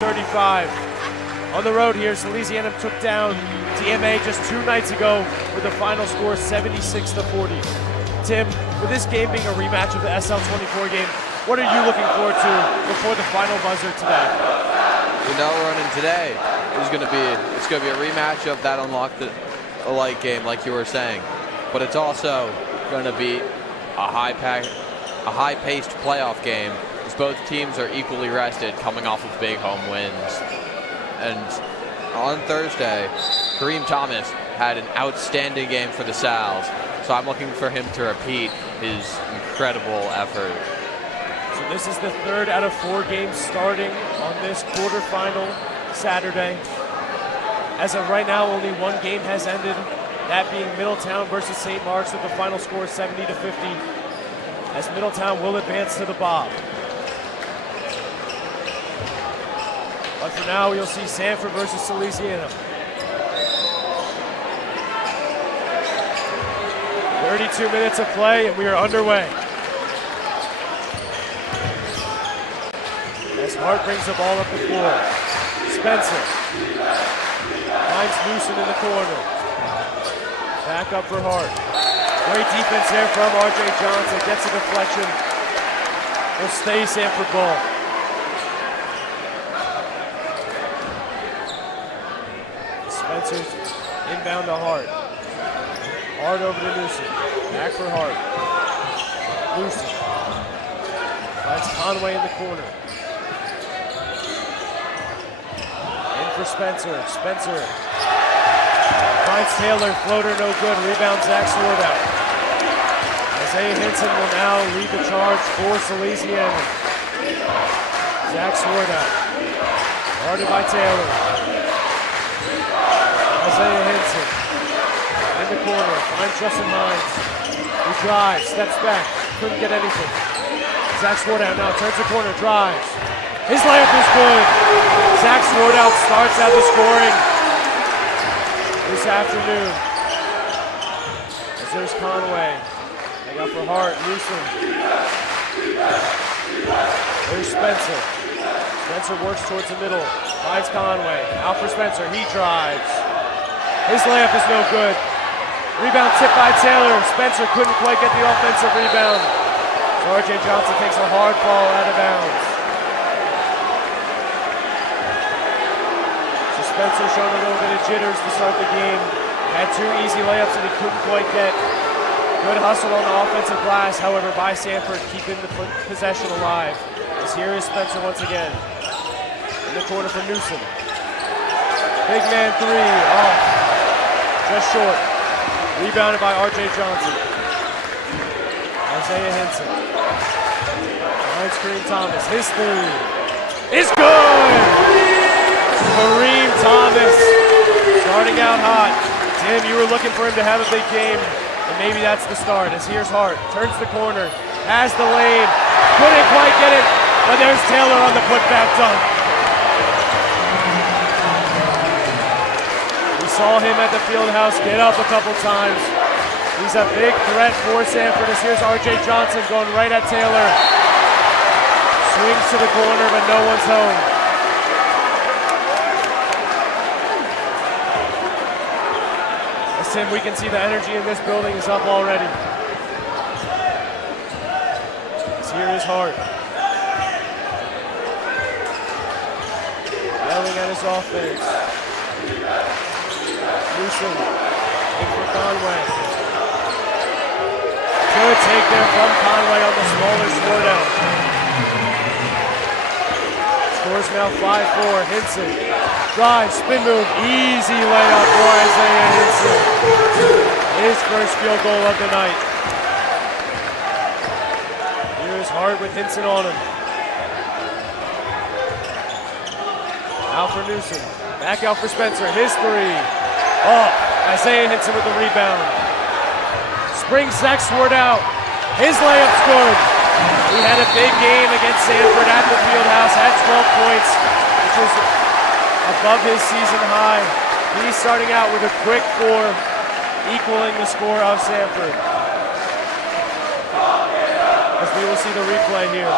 35. On the road here, Salesianum took down DMA just 2 nights ago with the final score 76-40. Tim, with this game being a rematch of the SL24 game, what are you looking forward to before the final buzzer today? You know, Ronan, today is going to be a rematch of that Unlock the Light game, like you were saying, but it's also going to be a high-paced playoff game, as both teams are equally rested, coming off of big home wins. And on Thursday, Kareem Thomas had an outstanding game for the Sals, so I'm looking for him to repeat his incredible effort. So this is the 3rd out of 4 games starting on this quarterfinal Saturday. As of right now, only 1 game has ended, that being Middletown versus St. Mark's with the final score 70-50, as Middletown will advance to the Bob. But for now, you'll see Sanford versus Salesianum. 32 minutes of play, and we are underway. As Hart brings the ball up the floor. Spencer finds Newsom in the corner. Back up for Hart. Great defense there from R.J. Johnson. Gets a deflection. Will stay Sanford ball. Spencer's inbound to Hart. Hart over to Newsom. Back for Hart. Newsom finds Conway in the corner. In for Spencer. Spencer finds Taylor. Floater no good. Rebound Zach Swartout. Isaiah Hinson will now lead the charge for Salesianum. Zach Swartout. Guarded by Taylor. Isaiah Hinson in the corner, finds Justin Hines, who drives, steps back, couldn't get anything. Zach Swartout now turns the corner, drives. His layup is good. Zach Swartout starts out the scoring this afternoon. As there's Conway. They got for Hart, Newsom. There's Spencer. Spencer works towards the middle, finds Conway. Out for Spencer, he drives. His layup is no good. Rebound tipped by Taylor. Spencer couldn't quite get the offensive rebound. So R.J. Johnson takes a hard fall out of bounds. So Spencer showing a little bit of jitters to start the game. Had 2 easy layups that he couldn't quite get. Good hustle on the offensive glass, however, by Sanford, keeping the possession alive. As here is Spencer once again. In the corner for Newsom. Big man 3, off. Just short. Rebounded by R.J. Johnson. Isaiah Hinson. Finds Kareem Thomas. His 3 is good! Kareem Thomas starting out hot. Tim, you were looking for him to have a big game, and maybe that's the start. As here's Hart. Turns the corner. Has the lane. Couldn't quite get it, but there's Taylor on the putback dunk. Saw him at the field house get up a couple times. He's a big threat for Sanford. As here's R.J. Johnson going right at Taylor. Swings to the corner, but no one's home. As Tim, we can see the energy in this building is up already. As here is Hart. Yelling at his offense. Newsom in for Conway. Good take there from Conway on the smaller Swartout. Scores now 5-4. Hinson drive, spin move, easy layup for Isaiah Hinson. His first field goal of the night. Here's Hart with Hinson on him. Out for Newsom. Back out for Spencer. His 3. Oh, Isaiah Hinson with the rebound. Springs Zach Swartout. His layup's good. He had a big game against Sanford at the field house, had 12 points, which was above his season high. He's starting out with a quick 4, equaling the score of Sanford. As we will see the replay here.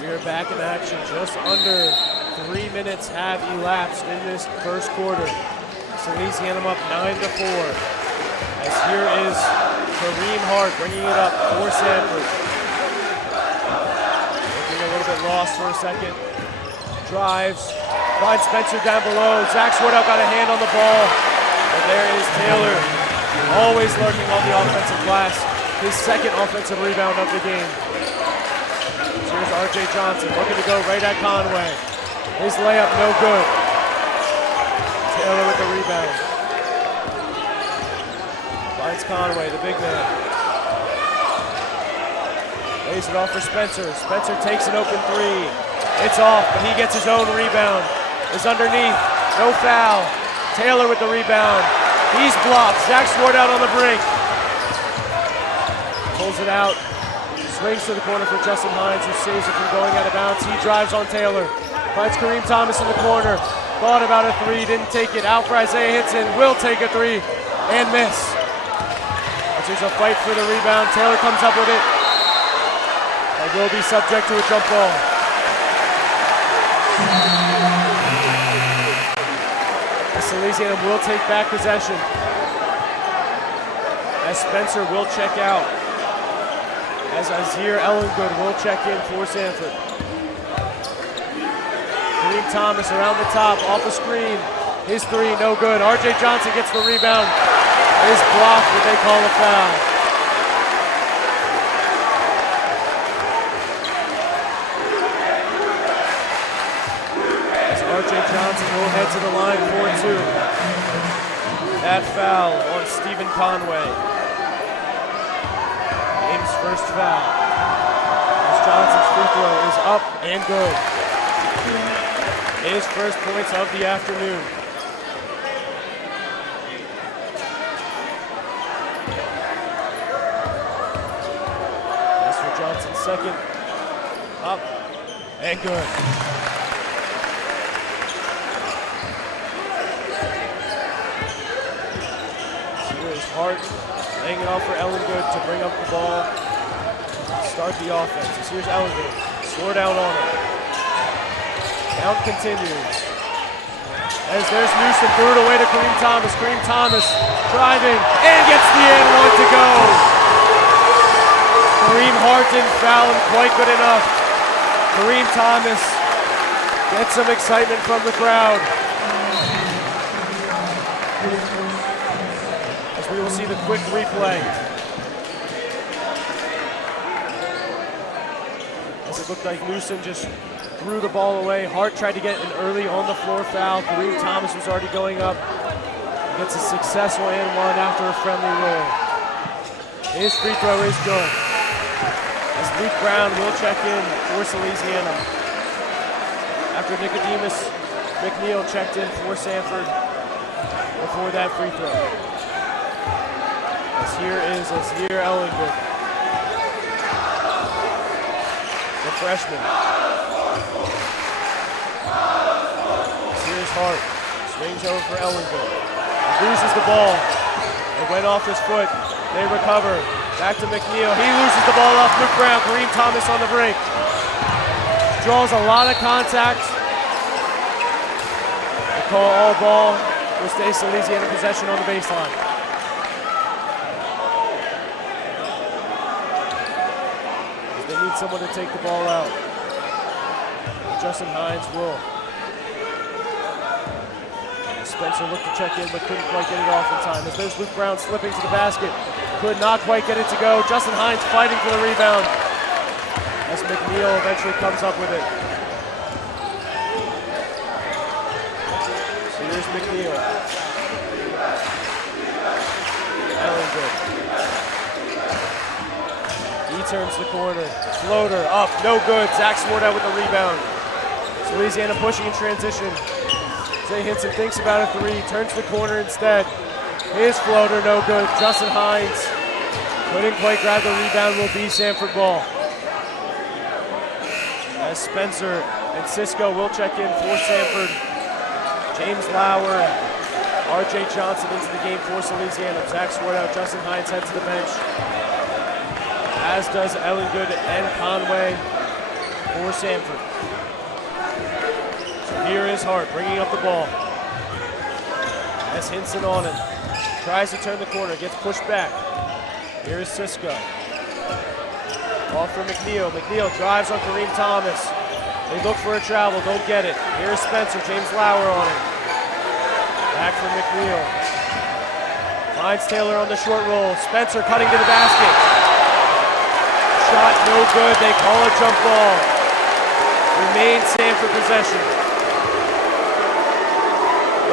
We are back in action. Just under 3 minutes have elapsed in this first quarter. Salesianum up 9-4. As here is Kareem Hart bringing it up for Sanford. Looking a little bit lost for a second. Drives. Finds Spencer down below. Zach Swartout got a hand on the ball. And there is Taylor, always lurking on the offensive glass. His second offensive rebound of the game. So here's R.J. Johnson looking to go right at Conway. His layup no good. Taylor with the rebound. Finds Conway, the big man. Lays it off for Spencer. Spencer takes an open three. It's off, but he gets his own rebound. Is underneath, no foul. Taylor with the rebound. He's blocked. Zach Swartout on the brink. Pulls it out. Swings to the corner for Justin Hines, who saves it from going out of bounds. He drives on Taylor. Finds Kareem Thomas in the corner. Thought about a three, didn't take it. Out for Isaiah Hinson. Will take a three and miss. As there's a fight for the rebound. Taylor comes up with it. And will be subject to a jump ball. Salesianum will take back possession. As Spencer will check out. As Azir Ellengood will check in for Sanford. Kareem Thomas around the top, off a screen. His three, no good. R.J. Johnson gets the rebound. Is blocked, but they call a foul. R.J. Johnson will head to the line for two. That foul on Stephen Conway. Game's first foul. As Johnson's free throw is up and good. His first points of the afternoon. As for Johnson's second. Up and good. Hart laying it off for Ellengood to bring up the ball, start the offense. So here's Ellengood, scored out on him. Count continues. As there's Newsom, threw it away to Kareem Thomas. Kareem Thomas driving and gets the and one to go. Kareem Hart didn't foul him quite good enough. Kareem Thomas gets some excitement from the crowd. We will see the quick replay. As it looked like Newsom just threw the ball away. Hart tried to get an early on the floor foul. Kareem Thomas was already going up. Gets a successful and one after a friendly roll. His free throw is good. As Luke Brown will check in for Salesianum. After Nicodemus McNeil checked in for Sanford before that free throw. As here is Azir Ellengood, the freshman. As here's Hart, swings over for Ellengood. He loses the ball. It went off his foot. They recover. Back to McNeil. He loses the ball off Luke Brown. Kareem Thomas on the break. Draws a lot of contact. They call all ball. Will stay Salesianum possession on the baseline. They need someone to take the ball out. Justin Hines will. Spencer looked to check in, but couldn't quite get it off in time. As there's Luke Brown slipping to the basket. Could not quite get it to go. Justin Hines fighting for the rebound. As McNeil eventually comes up with it. So here's McNeil. Ellengood. He turns the corner. Floater up, no good. Zach Swartout with the rebound. Salesianum pushing in transition. Zay Hinson thinks about a three, turns the corner instead. His floater, no good. Justin Hines couldn't quite grab the rebound, will be Sanford ball. As Spencer and Cisco will check in for Sanford. James Lauer, R.J. Johnson into the game for Salesianum. Zach Swartout, Justin Hines head to the bench. As does Ellengood and Conway. for Sanford. So here is Hart bringing up the ball. Has Hinson on him. Tries to turn the corner, gets pushed back. Here is Cisco. Off for McNeil. McNeil drives on Kareem Thomas. They look for a travel, don't get it. Here's Spencer, James Lauer on him. Back for McNeil. Finds Taylor on the short roll. Spencer cutting to the basket. Shot no good, they call a jump ball. Remains Sanford possession.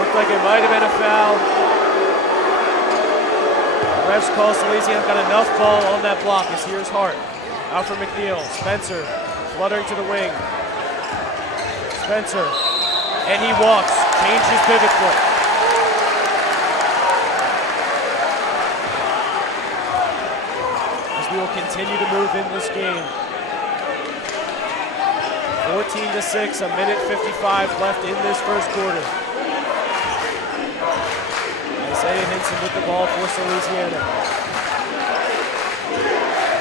Looked like it might have been a foul. Refs call Salesianum got enough ball on that block as here's Hart. Out for McNeil. Spencer fluttering to the wing. Spencer, and he walks, changes pivot foot. As we will continue to move in this game. 14-6, a minute 55 left in this first quarter. Isaiah Hinson with the ball for Salesianum.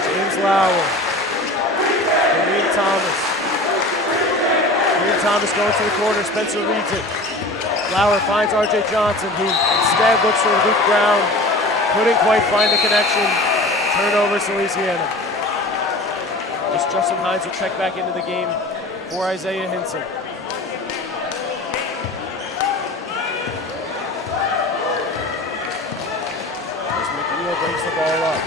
James Lauer. Kareem Thomas. Kareem Thomas going to the corner. Spencer reads it. Lauer finds R.J. Johnson, who instead looks for Luke Brown. Couldn't quite find the connection. Turnover Salesianum. As Justin Hines will check back into the game for Isaiah Hinson. As McNeil brings the ball up.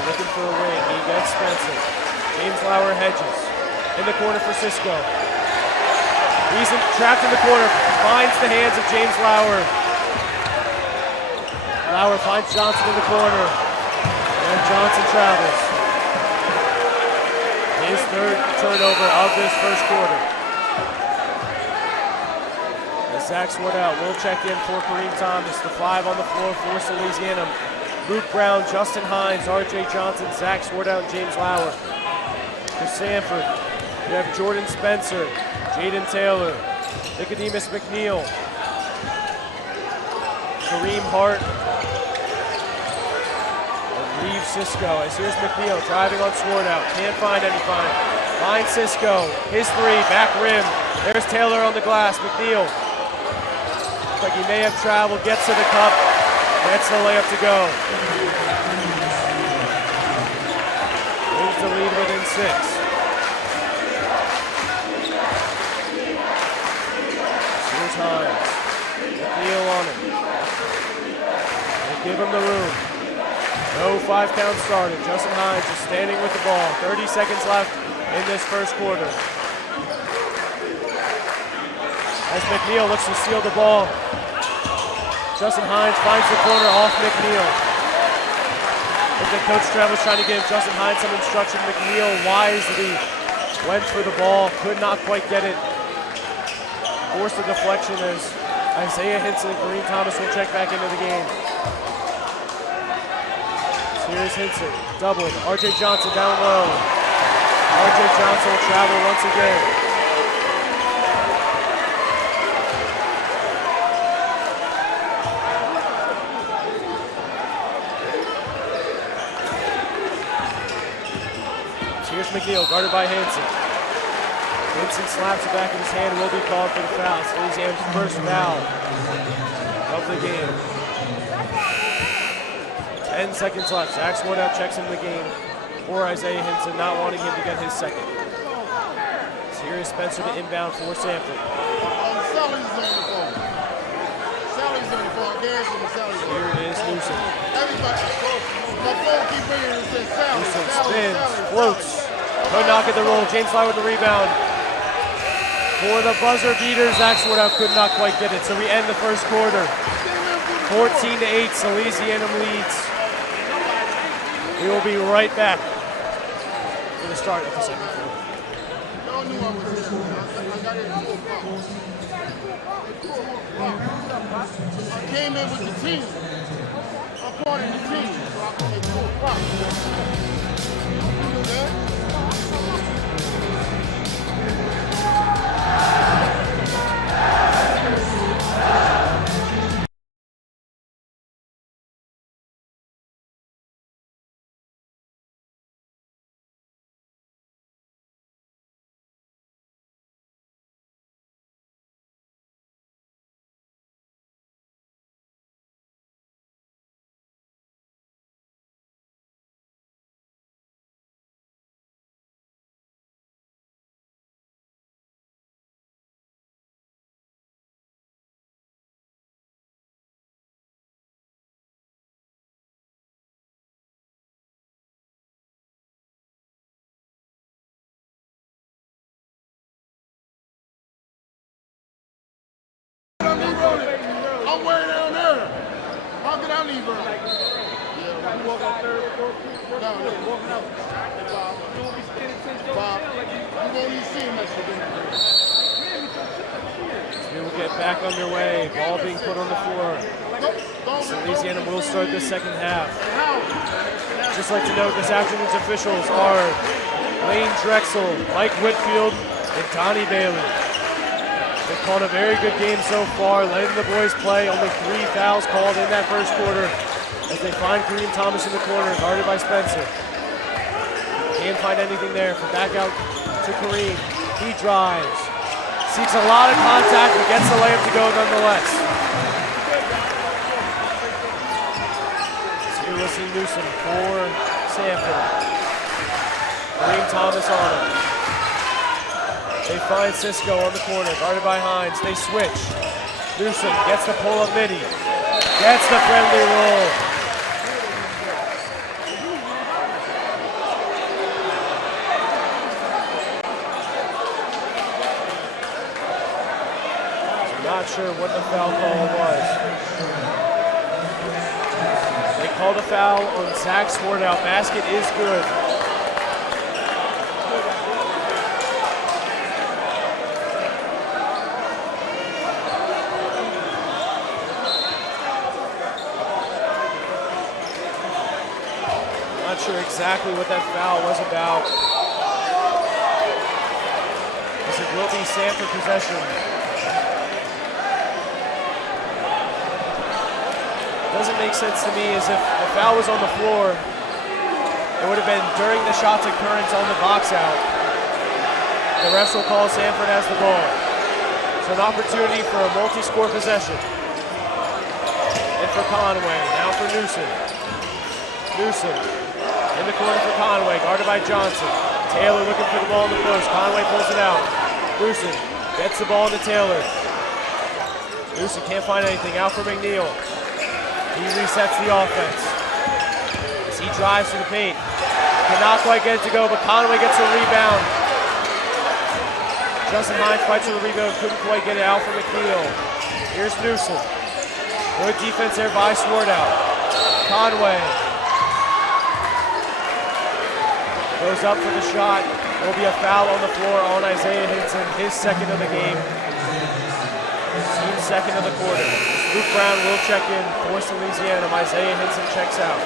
Looking for a wing, he gets Spencer. James Lauer hedges. In the corner for Cisco. He's trapped in the corner, finds the hands of James Lauer. Lauer finds Johnson in the corner, and Johnson travels. His third turnover of this first quarter. As Zach Swart will check in for Kareem Thomas, the 5 on the floor for Salesianum. Luke Brown, Justin Hines, R.J. Johnson, Zach Swartout, and James Lauer. For Sanford, we have Jordan Spencer, Jaden Taylor, Nicodemus McNeil, Kareem Hart, and Reeve Cisco. As here's McNeil driving on Swartout, can't find any fine. Finds Cisco, his 3, back rim. There's Taylor on the glass, McNeil. Looks like he may have traveled, gets to the cup. That's the layup to go. Moves the lead within 6. Here's Hines. McNeil on him. They give him the room. No 5 count started. Justin Hines is standing with the ball. 30 seconds left in this first quarter. As McNeil looks to steal the ball. Justin Hines finds the corner off McNeil. But the coach Trev was trying to give Justin Hines some instruction. McNeil wisely went for the ball, could not quite get it. Forced a deflection as Isaiah Hinson and Kareem Thomas will check back into the game. So here's Hinson, doubling. R.J. Johnson down low. R.J. Johnson will travel once again. Here's McNeil, guarded by Hinson. Hinson slaps the back of his hand, will be called for the foul. Salesianum's first foul of the game. 10 seconds left. Zach Swartout checks in the game for Isaiah Hinson, not wanting him to get his second. So here is Spencer to inbound for Sanford. Sally's on the phone. Sally's on the phone. Here it is, Newsom. Everybody, my phone keep ringing and says Sally. Newsom spins, floats. Could not get the roll. James Lauer with the rebound. For the buzzer beater, Zach Swartout could not quite get it. So we end the first quarter. 14-8, Salesianum leads. We will be right back for the start of the second quarter. Y'all knew I was here. I got it at 4 o'clock. I came in with the team. I'm part of the team, so I come at 4 o'clock. I'm way down there. How can I leave early? Yeah, you walk out there. No, walking out. Bob, you won't even see him at the beginning. We will get back underway. Ball being put on the floor. Salesianum will start the second half. Just like to note, this afternoon's officials are Lane Drexel, Mike Whitfield, and Donnie Bailey. They've called a very good game so far, letting the boys play. Only 3 fouls called in that first quarter as they find Kareem Thomas in the corner, guarded by Spencer. Can't find anything there. From back out to Kareem. He drives. Seeks a lot of contact, but gets the layup to go nonetheless. So you're listening to Newsom for Sanford. Kareem Thomas on him. They find Cisco on the corner, guarded by Hines. They switch. Newsom gets the pull-up midi. Gets the friendly roll. Not sure what the foul call was. They called a foul on Zach Swartout. Basket is good. Not sure exactly what that foul was about. As it will be Sanford possession. Doesn't make sense to me, as if the foul was on the floor, it would have been during the shot's occurrence on the box out. The refs will call Sanford as the ball. So an opportunity for a multi-score possession. And for Conway, now for Newsom. Newsom in the corner for Conway, guarded by Johnson. Taylor looking for the ball in the post. Conway pulls it out. Newsom gets the ball to Taylor. Newsom can't find anything. Out for McNeil. He resets the offense as he drives to the paint. Cannot quite get it to go, but Conway gets a rebound. Justin Hines fights for the rebound, couldn't quite get it out for McNeil. Here's Newsom. Good defense there by Swartout. Conway goes up for the shot. There will be a foul on the floor on Isaiah Hinton, his second of the game. Team second of the quarter. Luke Brown will check in for Salesianum. Isaiah Hinton checks out.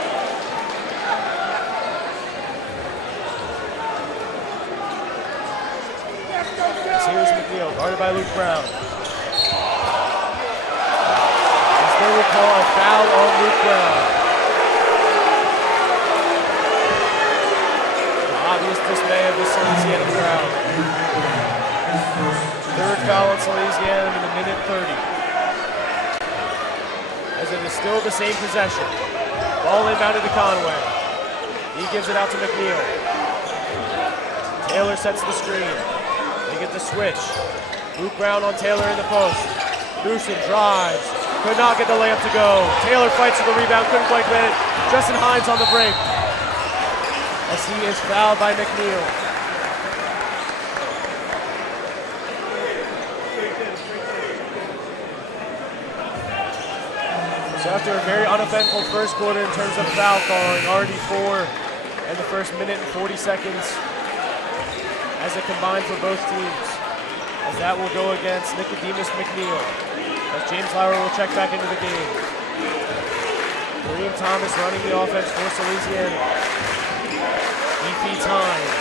Here's McNeil, guarded by Luke Brown. They will call a foul on Luke Brown. The obvious dismay of the Salesianum crowd. Third foul on Salesianum in the minute 30. As it is still the same possession. Ball inbounded to Conway. He gives it out to McNeil. Taylor sets the screen. They get the switch. Luke Brown on Taylor in the post. Newsom drives. Could not get the layup to go. Taylor fights for the rebound. Couldn't quite get it. Justin Hines on the break. As he is fouled by McNeil. So after a very uneventful first quarter in terms of foul calling, already 4 in the first minute and 40 seconds as it combined for both teams. As that will go against Nicodemus McNeil. As James Lauer will check back into the game. Kareem Thomas running the offense for Salesianum. He feeds Hines.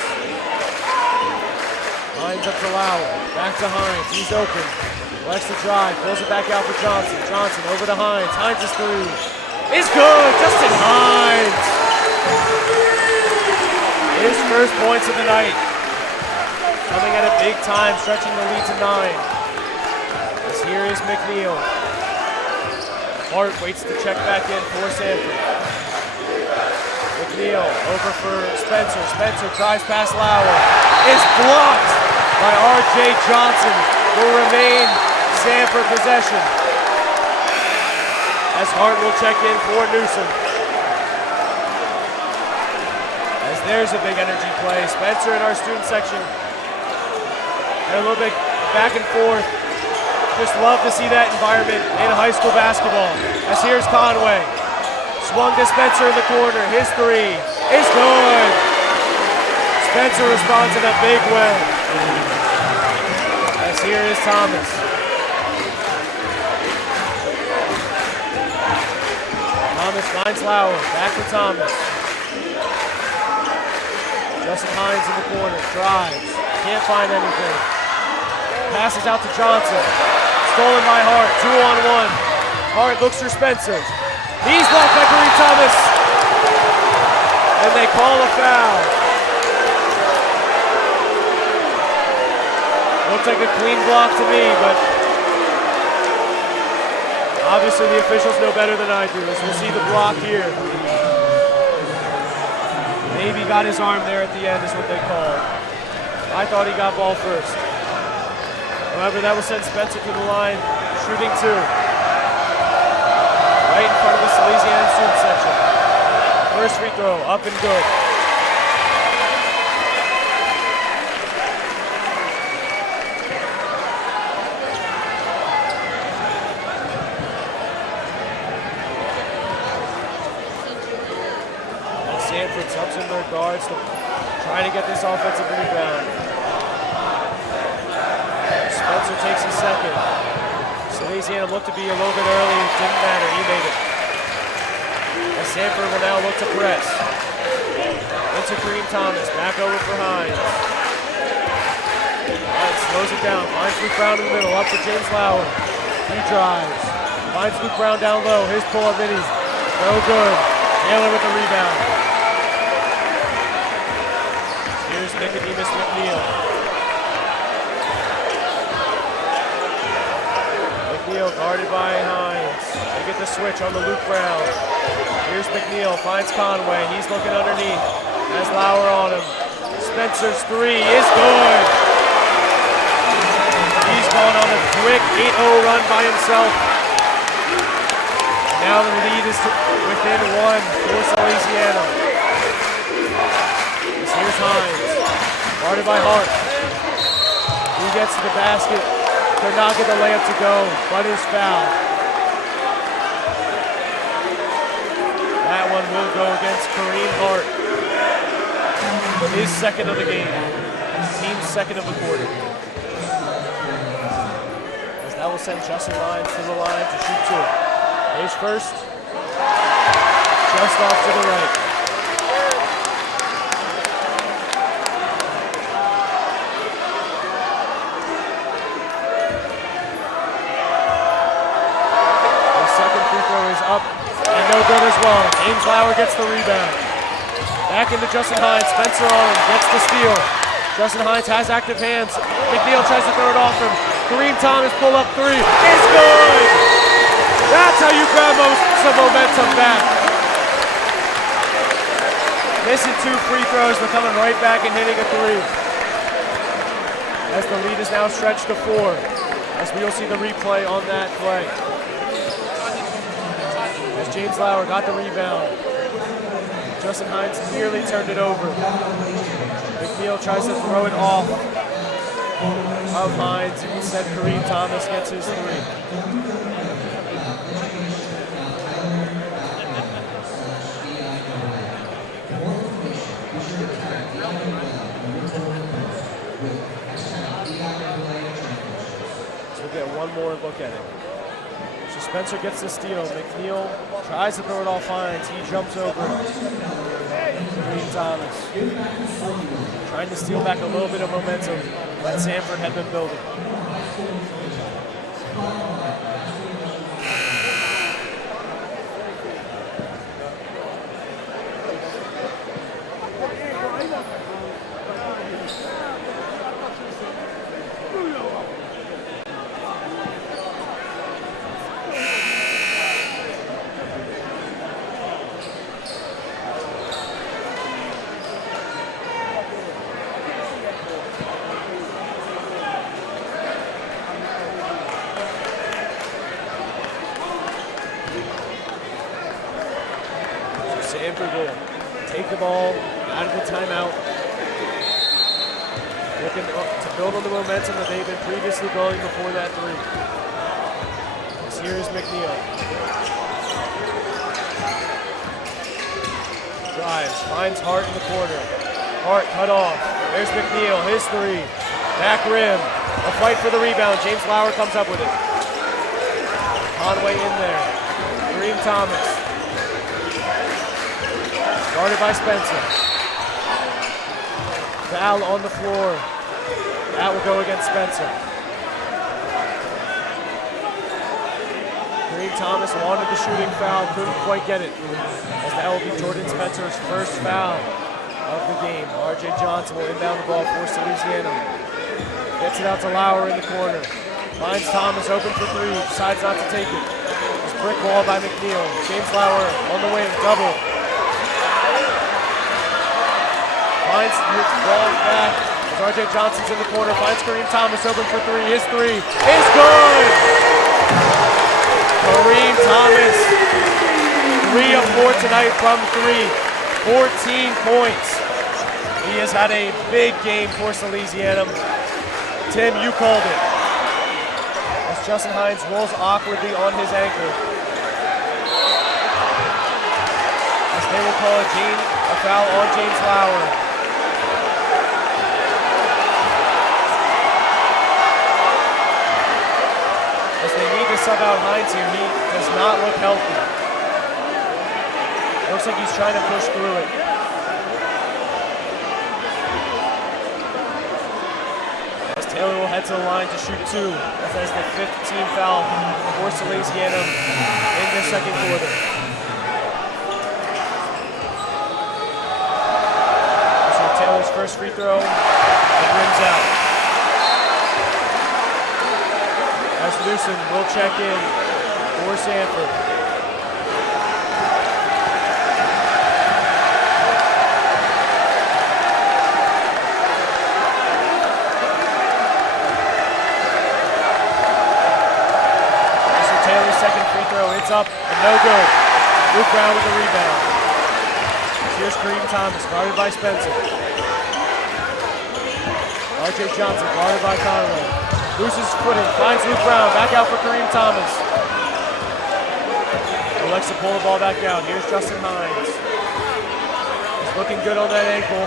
Hines up to Lauer. Back to Hines. He's open. Likes to drive, pulls it back out for Johnson. Johnson over to Hines. Hines' three is good. Justin Hines. His first points of the night. Coming at a big time, stretching the lead to 9. As here is McNeil. Hart waits to check back in for Sanford. McNeil over for Spencer. Spencer tries past Lauer. Is blocked by R.J. Johnson. Will remain Sanford possession. As Hart will check in for Newsom. As there's a big energy play. Spencer in our student section. And a little bit back and forth. Just love to see that environment in high school basketball. As here's Conway. Swung to Spencer in the corner. His three is good. Spencer responds in a big way. As here is Thomas. Thomas finds Lauer. Back to Thomas. Justin Hines in the corner. Drives. Can't find anything. Passes out to Johnson. Stolen by Hart. 2-on-1. Hart looks for Spencer. He's blocked by Kareem Thomas. And they call a foul. Looks like a clean block to me, but obviously the officials know better than I do, as we'll see the block here. Maybe got his arm there at the end is what they called. I thought he got ball first. However, that will send Spencer to the line, shooting two. Right in front of the Salesianum student section. First free throw, up and good. Sanford subs in their guards to try to get this offensive rebound. Spencer takes a second. Salesianum looked to be a little bit early. Didn't matter. He made it. As Sanford will now look to press. Into Kareem Thomas. Back over for Hines. Hines slows it down. Finds Luke Brown in the middle. Up to James Lauer. He drives. Finds Luke Brown down low. His pull-up minis. No good. Taylor with the rebound. Here's Nicodemus McNeil. McNeil guarded by Hines. They get the switch on the Luke Brown. Here's McNeil, finds Conway. He's looking underneath. Has Lauer on him. Spencer's three is good. He's going on a quick 8-0 run by himself. Now the lead is within one for Salesianum. Here's Hines, guarded by Hart. He gets to the basket. Could not get the layup to go, but is fouled. That one will go against Kareem Hart. His second of the game. Team's second of the quarter. As that will send Justin Hines to the line to shoot two. His first. Just off to the right. Up and no good as well. James Lauer gets the rebound. Back into Justin Hines. Spencer on him. Gets the steal. Justin Hines has active hands. McNeil tries to throw it off him. Kareem Thomas pull up three. It's good! That's how you grab some momentum back. Missing two free throws, but coming right back and hitting a three. As the lead is now stretched to 4. As we'll see the replay on that play. James Lauer got the rebound. Justin Hines nearly turned it over. McNeil tries to throw it off of Hines. Instead, Kareem Thomas gets his three. So we'll get one more look at it. So Spencer gets the steal. McNeil tries to throw it off Hines. He jumps over Kareem Thomas. Trying to steal back a little bit of momentum that Sanford had been building. Sanford will take the ball out of the timeout. Looking to build on the momentum that they've been previously building before that three. here's McNeil. Drives, finds Hart in the corner. Hart cut off. There's McNeil, his three. Back rim. A fight for the rebound. James Lauer comes up with it. Conway in there. Kareem Thomas. Guarded by Spencer. Foul on the floor. That will go against Spencer. Kareem Thomas wanted the shooting foul, couldn't quite get it. As that will be Jordan Spencer's first foul of the game. RJ Johnson will inbound the ball for Salesianum. Gets it out to Lauer in the corner. Finds Thomas open for three, decides not to take it. It's brick wall by McNeil. James Lauer on the wing, double. Finds his ball back. As RJ Johnson's in the corner, finds Kareem Thomas open for three. His three is good! Kareem Thomas, 3 of 4 tonight from three. 14 points. He has had a big game for Salesianum. Tim, you called it. As Justin Hines rolls awkwardly on his ankle. As they will call a foul on James Lauer. As they need to sub out Hines here, he does not look healthy. Looks like he's trying to push through it. As Taylor will head to the line to shoot two. That is the 5th team foul for Salesianum in the second quarter. So Taylor's first free throw, it rims out. As Newsom will check in for Sanford. Second free throw, it's up and no good. Luke Brown with the rebound. Here's Kareem Thomas, guarded by Spencer. RJ Johnson, guarded by Conway. Loses footing, finds Luke Brown, back out for Kareem Thomas. Elects to pull the ball back out. Here's Justin Hines. He's looking good on that ankle.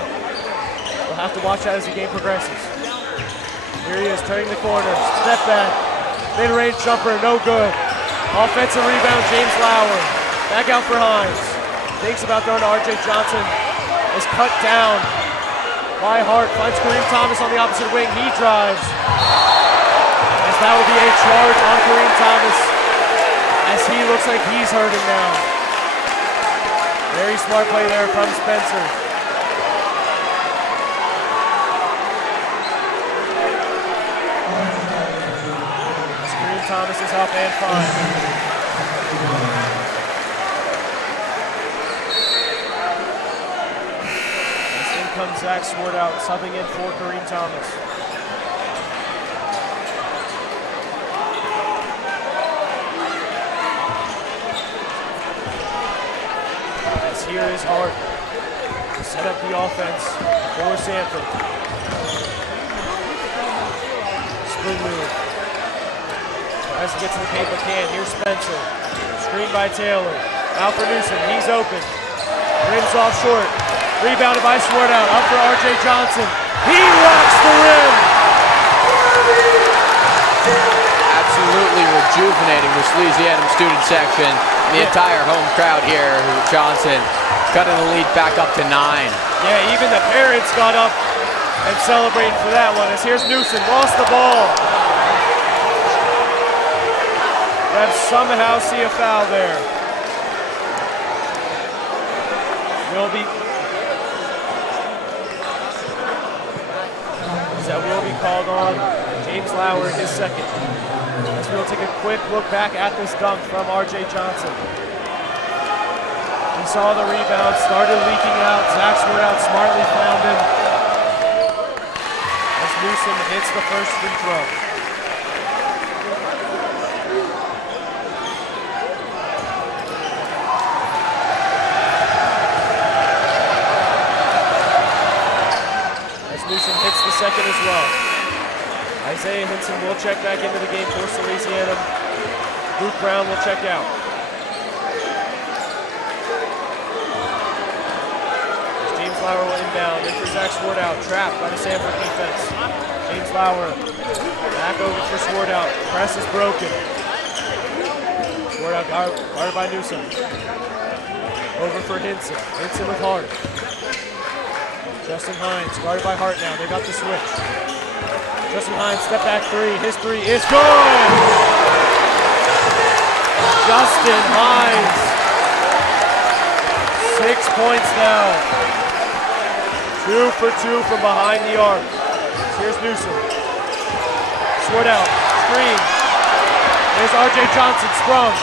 We'll have to watch that as the game progresses. Here he is, turning the corner, step back. Mid-range jumper, no good. Offensive rebound, James Lauer. Back out for Hines. Thinks about throwing to RJ Johnson. Is cut down by Hart. Finds Kareem Thomas on the opposite wing. He drives. As that will be a charge on Kareem Thomas. As he looks like he's hurting now. Very smart play there from Spencer. Thomas is up and fine. As in comes Zach Sword out, subbing in for Kareem Thomas. As here is Hart to set up the offense for Sanford. Split move. Tries to get to the paint, but can't. Here's Spencer. Screen by Taylor. Out for Newsom. He's open. Rims off short. Rebounded by Swartout. Up for RJ Johnson. He rocks the rim. Absolutely rejuvenating the Salesianum student section. The entire home crowd here. Johnson cutting the lead back up to 9. Yeah, even the parents got up and celebrating for that one. As here's Newsom. Lost the ball. That somehow see a foul there. That will be called on James Lauer, his second. As we'll take a quick look back at this dunk from RJ Johnson. He saw the rebound, started leaking out. Zach Swartout smartly found him. As Newsom hits the first free throw. Newsom hits the second as well. Isaiah Hinson will check back into the game for Salesianum. Luke Brown will check out. James Lauer will inbound. In for Zach Swartout. Trapped by the Sanford defense. James Lauer back over for Swartout. Press is broken. Swartout guarded by Newsom. Over for Hinson. Hinson with Hart. Justin Hines guarded by Hart now. They got the switch. Justin Hines, step back three. His three is good! Justin Hines. 6 points now. 2 for 2 from behind the arc. Here's Newsom. Swartout, screen. There's RJ Johnson, sprung.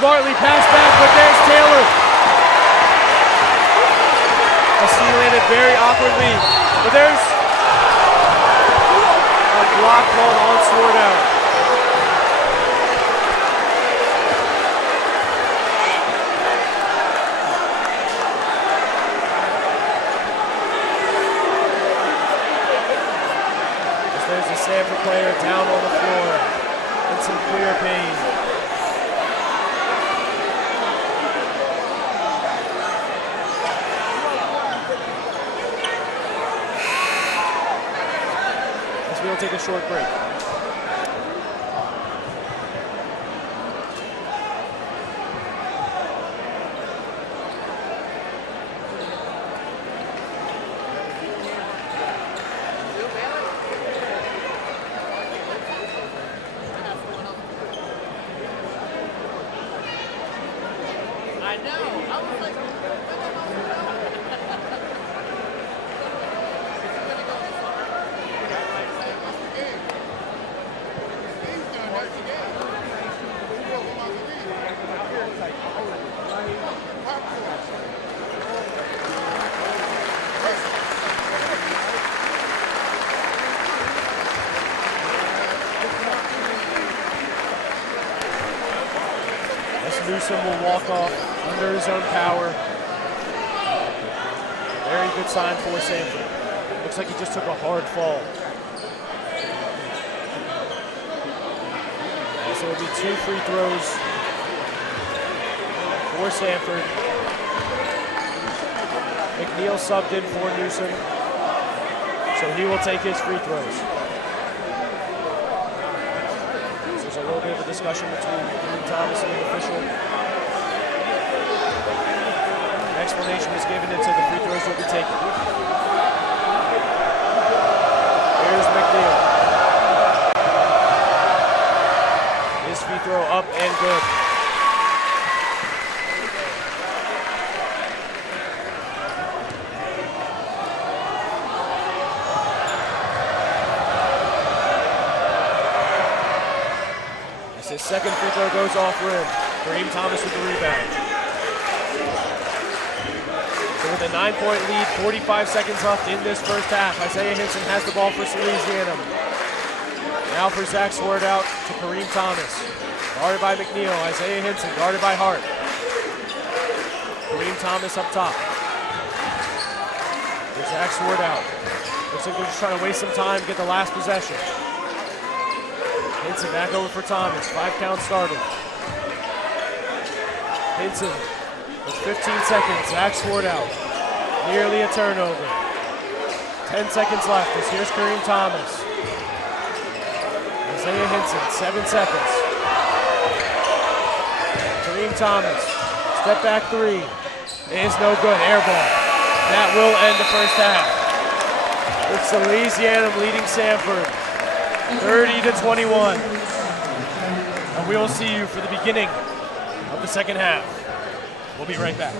Smartly passed back, but there's Taylor. He landed very awkwardly, but there's a block called on Swartout. There's a Sanford player down on the floor in some clear pain. We'll take a short break. I know. I was like, Newsom will walk off under his own power. Very good sign for Sanford. Looks like he just took a hard fall. So it'll be 2 free throws for Sanford. McNeil subbed in for Newsom, so he will take his free throws. So there's a little bit of a discussion between Thomas and the official. An explanation is given until the free throws will be taken. Here's McNeil. His free throw up and good. His second free throw goes off rim. Kareem Thomas with the rebound. So with a 9-point lead, 45 seconds left in this first half. Isaiah Hinson has the ball for Salesianum. Now for Zach Swartout to Kareem Thomas. Guarded by McNeil. Isaiah Hinson guarded by Hart. Kareem Thomas up top. Here's Zach Swartout. Looks like they're just trying to waste some time, get the last possession. Hinson back over for Thomas. 5 count started. Hinson with 15 seconds. Zach Swartout. Nearly a turnover. 10 seconds left. Here's Kareem Thomas. Isaiah Hinson, 7 seconds. Kareem Thomas. Step back three. Is no good. Air ball. That will end the first half. With Salesianum leading Sanford 30-21. And we will see you for the beginning of the second half. We'll be right back.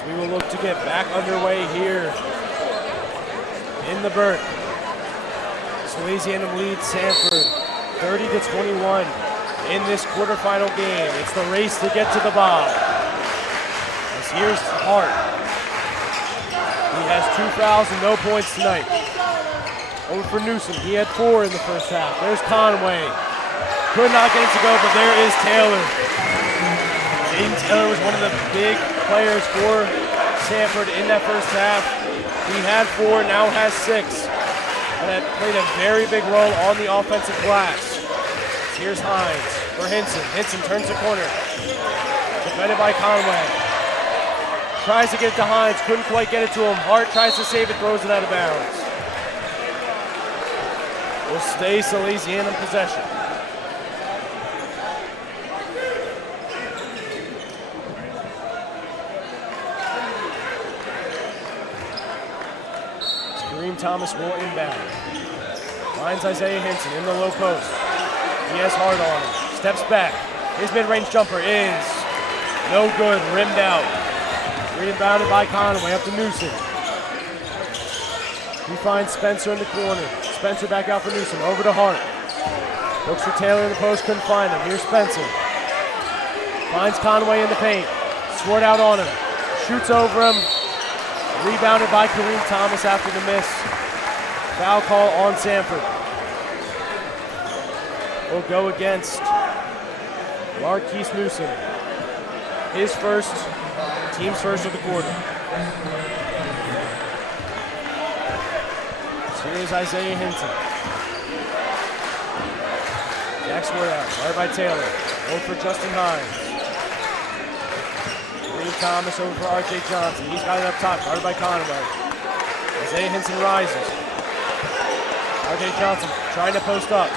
as we will look to get back underway here in the Burt. Salesianum leads Sanford 30-21 in this quarterfinal game. It's the race to get to the bottom. As here's Hart. He has 2 fouls and no points tonight. Over for Newsom. He had 4 in the first half. There's Conway. Could not get it to go, but there is Taylor. Jaden Taylor was one of the big players for Sanford in that first half. He had 4, now has 6. And that played a very big role on the offensive glass. Here's Hines for Hinson. Hinson turns the corner. Defended by Conway. Tries to get it to Hines, couldn't quite get it to him. Hart tries to save it, throws it out of bounds. Will stay Salesianum possession. Kareem Thomas will inbound. Finds Isaiah Hinson in the low post. He has Hart on him. Steps back. His mid-range jumper is no good. Rimmed out. Rebounded by Conway up to Newsom. He finds Spencer in the corner. Spencer back out for Newsom. Over to Hart. Looks for Taylor in the post. Couldn't find him. Here's Spencer. Finds Conway in the paint. Sword out on him. Shoots over him. Rebounded by Kareem Thomas after the miss. Foul call on Sanford. Will go against Marquise Newsom. His first, team's first of the quarter. So here's Isaiah Hinton. Jack Sword out, guarded by Taylor. Over for Justin Hines. Kareem Thomas over for R.J. Johnson. He's got it up top, guarded by Conway. Isaiah Hinton rises. R.J. Johnson trying to post up.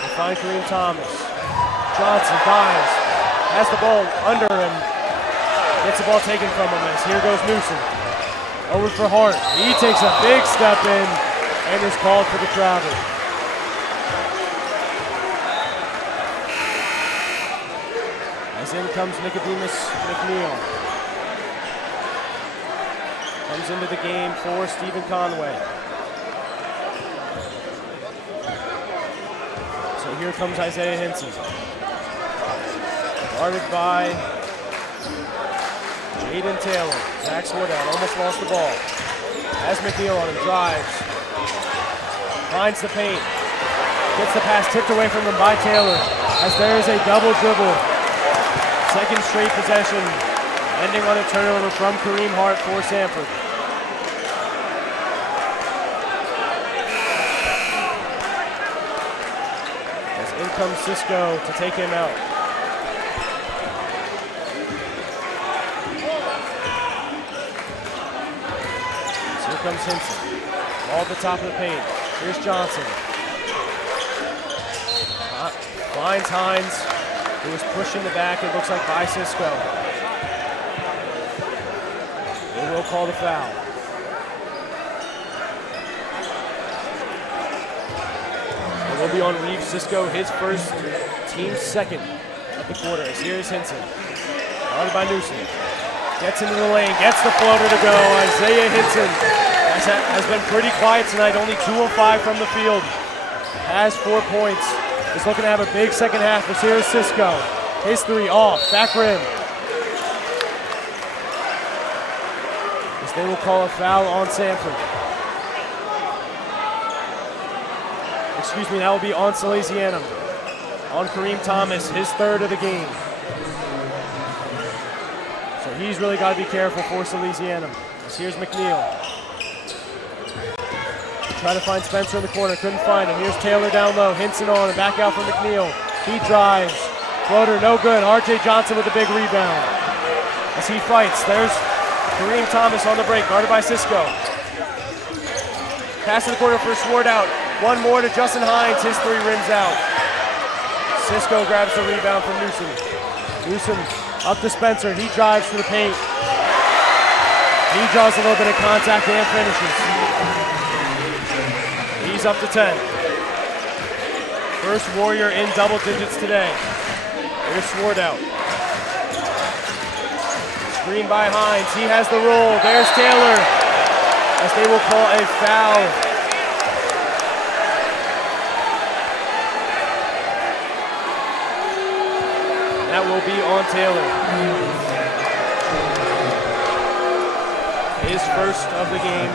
They find Kareem Thomas. Johnson dives. Has the ball under him. Gets the ball taken from him as here goes Newsom. Over for Hart. He takes a big step in and is called for the travel. As in comes Nicodemus McNeil. Comes into the game for Stephen Conway. So here comes Isaiah Hinson. Guarded by Jaden Taylor. Zach Sword out, almost lost the ball. Has McNeil on him, drives. Finds the paint. Gets the pass tipped away from him by Taylor. As there is a double dribble. Second straight possession, ending on a turnover from Kareem Hart for Sanford. As in comes Cisco to take him out. So here comes Hinson. Ball at the top of the paint. Here's Johnson. Finds Hines, who was pushing the back, it looks like, by Cisco. They will call the foul. It will be on Reeves Cisco, his first, team's second of the quarter. As here's Hinson. Guarded by Newsom. Gets into the lane, gets the floater to go. Isaiah Hinson has been pretty quiet tonight, only 2 of 5 from the field. Has 4 points. Is looking to have a big second half. As here's Cisco. His 3 off, back rim. As they will call a foul on Sanford. Excuse me, that will be on Salesianum. On Kareem Thomas, his 3rd of the game. So he's really got to be careful for Salesianum. As here's McNeil. Try to find Spencer in the corner, couldn't find him. Here's Taylor down low, Hinson on, and back out for McNeil. He drives, floater, no good. R.J. Johnson with a big rebound. As he fights, there's Kareem Thomas on the break, guarded by Cisco. Pass to the corner for Sword out. One more to Justin Hines, his 3 rims out. Cisco grabs the rebound from Newsom. Newsom up to Spencer, he drives to the paint. He draws a little bit of contact and finishes. He's up to 10. First Warrior in double digits today. Here's Sword out. Screen by Hines. He has the roll. There's Taylor. As they will call a foul. That will be on Taylor. His first of the game.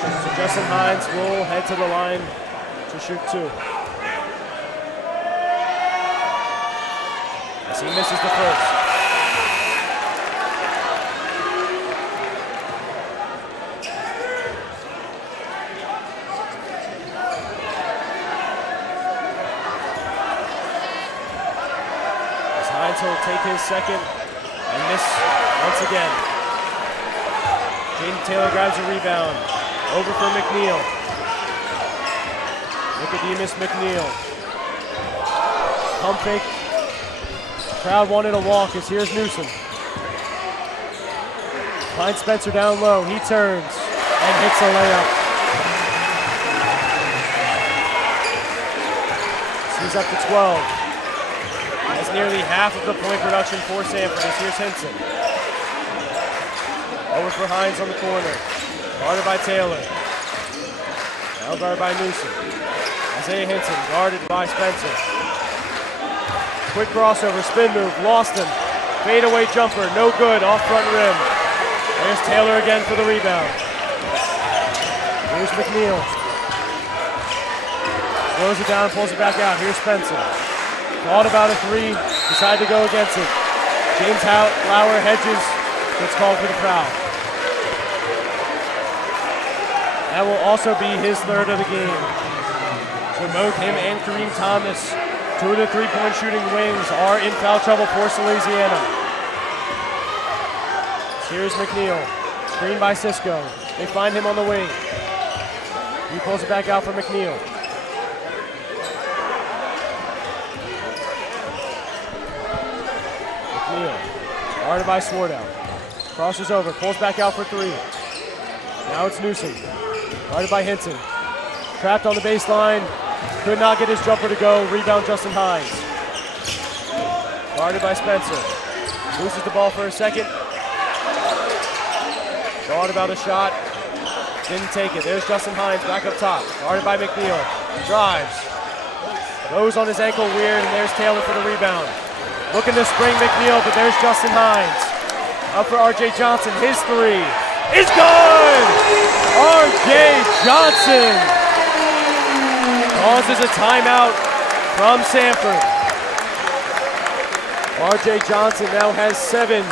So Justin Hines will head to the line to shoot 2. As he misses the first. As Hines will take his second and miss once again. Jaden Taylor grabs a rebound. Over for McNeil. Nicodemus McNeil. Pump fake. Crowd wanted a walk as here's Newsom. Finds Spencer down low. He turns and hits a layup. He's up to 12. That's nearly half of the point production for Sanford as here's Hinson. Over for Hines on the corner. Guarded by Taylor. Now guarded by Newsom. Isaiah Hinson guarded by Spencer. Quick crossover, spin move, lost him. Fadeaway jumper, no good, off front rim. There's Taylor again for the rebound. Here's McNeil. Throws it down, pulls it back out. Here's Spencer. Thought about a 3, decided to go against it. James Lauer hedges, gets called for the foul. That will also be his third of the game. So both him and Kareem Thomas, 2 of the 3-point shooting wings, are in foul trouble for Salesianum. Here's McNeil, screened by Cisco. They find him on the wing. He pulls it back out for McNeil. McNeil, guarded by Swartout. Crosses over, pulls back out for 3. Now it's Newsom. Guarded by Hinson. Trapped on the baseline. Could not get his jumper to go. Rebound Justin Hines. Guarded by Spencer. Loses the ball for a second. Thought about a shot. Didn't take it. There's Justin Hines back up top. Guarded by McNeil. Drives. Goes on his ankle weird, and there's Taylor for the rebound. Looking to spring McNeil, but there's Justin Hines. Up for R.J. Johnson. His 3 is good! R.J. Johnson causes a timeout from Sanford. R.J. Johnson now has 7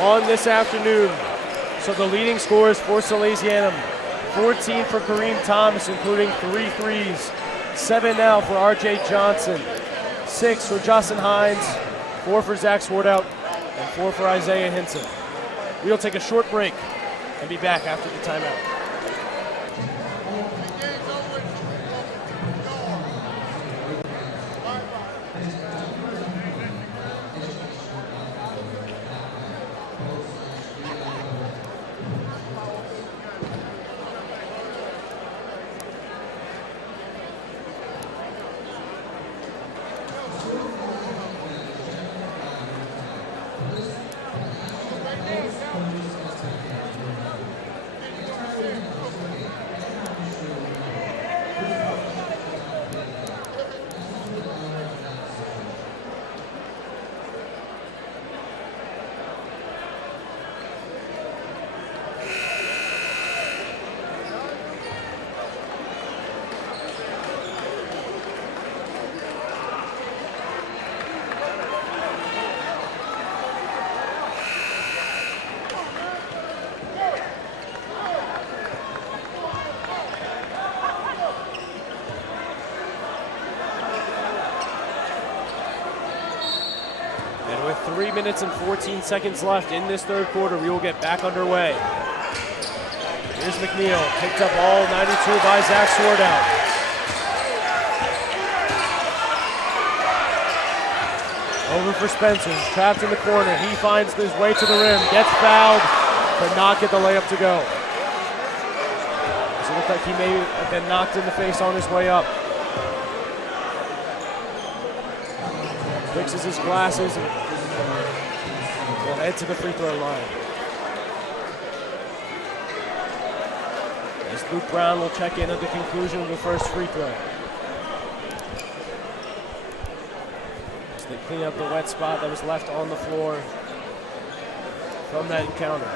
on this afternoon. So the leading scorers for Salesianum, 14 for Kareem Thomas, including 3 threes. 7 now for R.J. Johnson. 6 for Justin Hines, 4 for Zach Swartout, and 4 for Isaiah Hinson. We'll take a short break and be back after the timeout. With 3 minutes and 14 seconds left in this third quarter, we will get back underway. Here's McNeil, picked up all 92 by Zach Swartout. Over for Spencer, trapped in the corner. He finds his way to the rim, gets fouled, but not get the layup to go. So it looked like he may have been knocked in the face on his way up. Fixes his glasses and will head to the free throw line. As Luke Brown will check in at the conclusion of the first free throw. As they clean up the wet spot that was left on the floor from that encounter.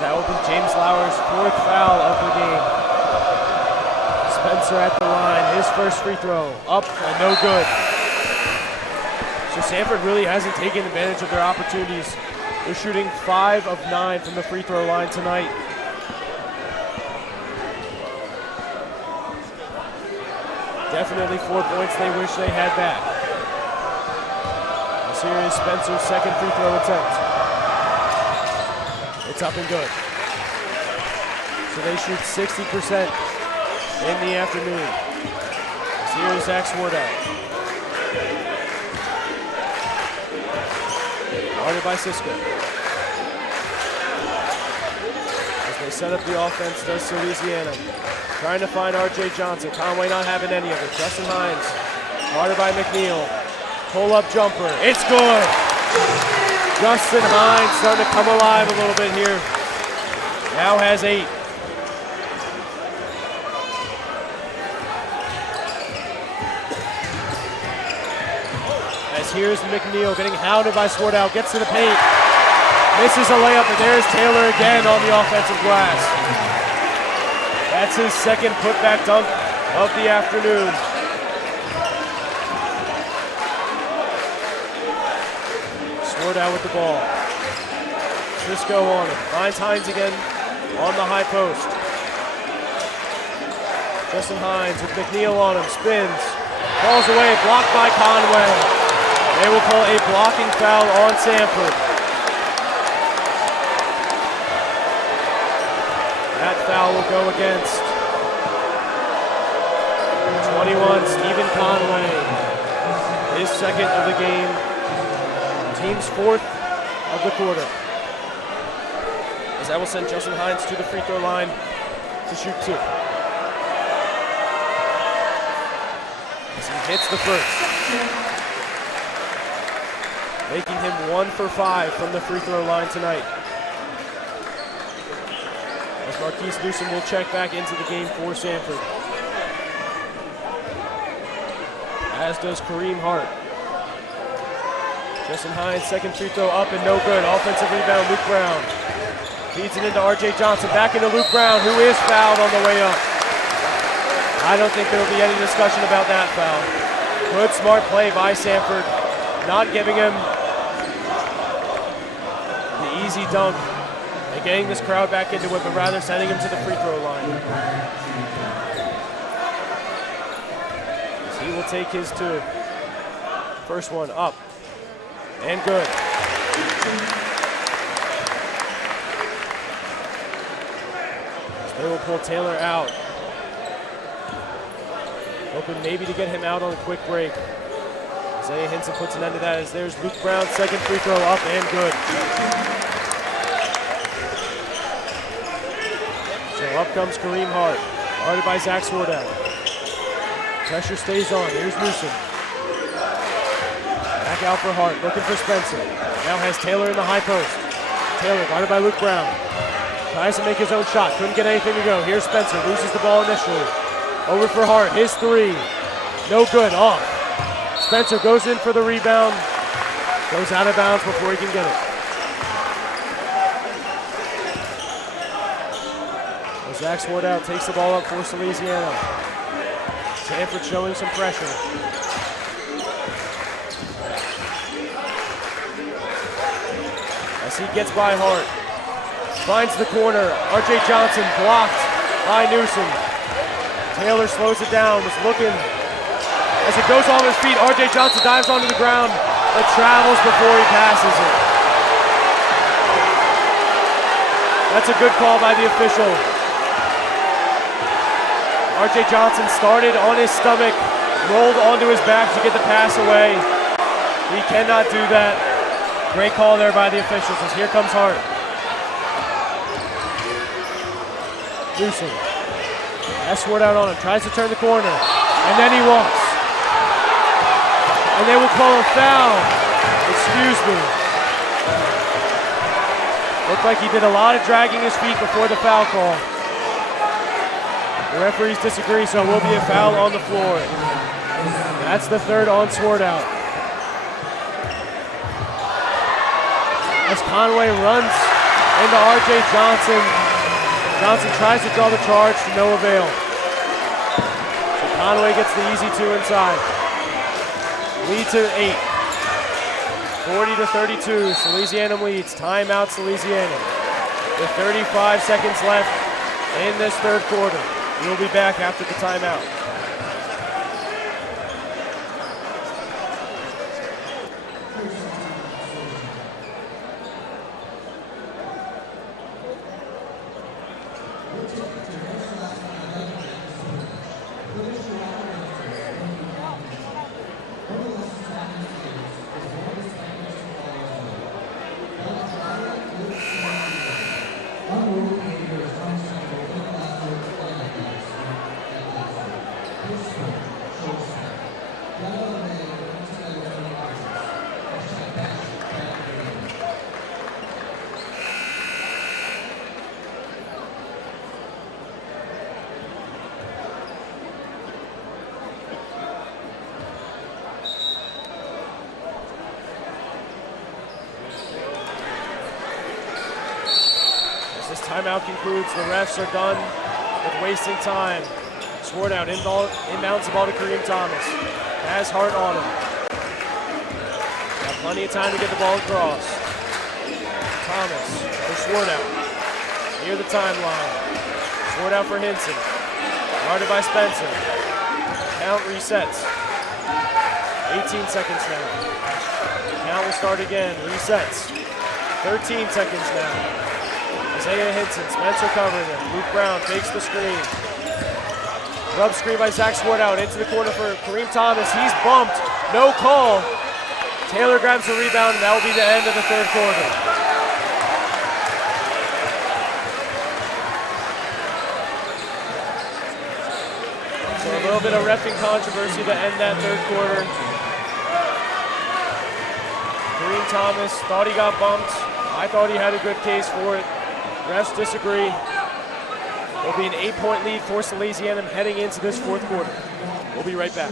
That will be James Lauer's 4th foul of the game. Spencer at the line, his first free throw, up and no good. So Sanford really hasn't taken advantage of their opportunities. They're shooting 5 of 9 from the free throw line tonight. Definitely 4 points they wish they had back. This here is Spencer's second free throw attempt. It's up and good. So they shoot 60% in the afternoon. So here's Zach Swartout. Guarded by Cisco. As they set up the offense, does Salesianum. Trying to find R.J. Johnson. Conway not having any of it. Justin Hines. Guarded by McNeil. Pull-up jumper. It's good. Justin Hines starting to come alive a little bit here. Now has 8. As here's McNeil getting hounded by Swartout, gets to the paint, misses a layup, and there's Taylor again on the offensive glass. That's his second putback dunk of the afternoon. Swartout with the ball. Cisco on it. Finds Hines again on the high post. Justin Hines with McNeil on him. Spins. Falls away. Blocked by Conway. They will call a blocking foul on Sanford. That foul will go against 21, Stephen Conway. His second of the game. Team's 4th of the quarter. As that will send Justin Hines to the free throw line to shoot 2. As he hits the first. Making him 1 for 5 from the free throw line tonight. As Marquise Newsom will check back into the game for Sanford. As does Kareem Hart. Justin Hines, second free throw up and no good. Offensive rebound, Luke Brown. Feeds it into R.J. Johnson, back into Luke Brown, who is fouled on the way up. I don't think there will be any discussion about that foul. Good, smart play by Sanford. Not giving him the easy dunk and getting this crowd back into it, but rather sending him to the free throw line. So he will take his 2. First one up. And good. So they will pull Taylor out. Hoping maybe to get him out on a quick break. Isaiah Hinson puts an end to that as there's Luke Brown's second free throw up and good. So up comes Kareem Hart. Guarded by Zach Swartout. Pressure stays on. Here's Newsom. Back out for Hart, looking for Spencer. Now has Taylor in the high post. Taylor guarded by Luke Brown. Tries to make his own shot, couldn't get anything to go. Here's Spencer, loses the ball initially. Over for Hart, his 3. No good, off. Spencer goes in for the rebound. Goes out of bounds before he can get it. Well, Zach Swartout takes the ball up for Salesianum. Sanford showing some pressure. As he gets by Hart. Finds the corner. R.J. Johnson blocked by Newsom. Taylor slows it down, was looking. As it goes off his feet, R.J. Johnson dives onto the ground, but travels before he passes it. That's a good call by the official. R.J. Johnson started on his stomach, rolled onto his back to get the pass away. He cannot do that. Great call there by the officials as here comes Hart. Newsom has Sword out on him, tries to turn the corner, and then he walks. And they will call a foul. Excuse me. Looked like he did a lot of dragging his feet before the foul call. The referees disagree, so it will be a foul on the floor. That's the third on Sword out. As Conway runs into R.J. Johnson, Johnson tries to draw the charge to no avail. So Conway gets the easy 2 inside. Lead to 8. 40-32, Salesianum leads. Timeout, Salesianum. With 35 seconds left in this third quarter. We'll be back after the timeout. Timeout concludes. The refs are done with wasting time. Sword out. Inbounds the ball to Kareem Thomas. Has Hart on him. Got plenty of time to get the ball across. Thomas for Sword out. Near the timeline. Sword out for Hinson. Guarded by Spencer. Count resets. 18 seconds now. Count will start again. Resets. 13 seconds now. Isaiah Hinson, Spencer covering him. Luke Brown takes the screen. Rub screen by Zach Sword out into the corner for Kareem Thomas. He's bumped, no call. Taylor grabs the rebound, and that will be the end of the third quarter. So a little bit of reffing controversy to end that third quarter. Kareem Thomas thought he got bumped. I thought he had a good case for it. Refs disagree. It'll be an 8-point lead for Salesianum heading into this fourth quarter. We'll be right back.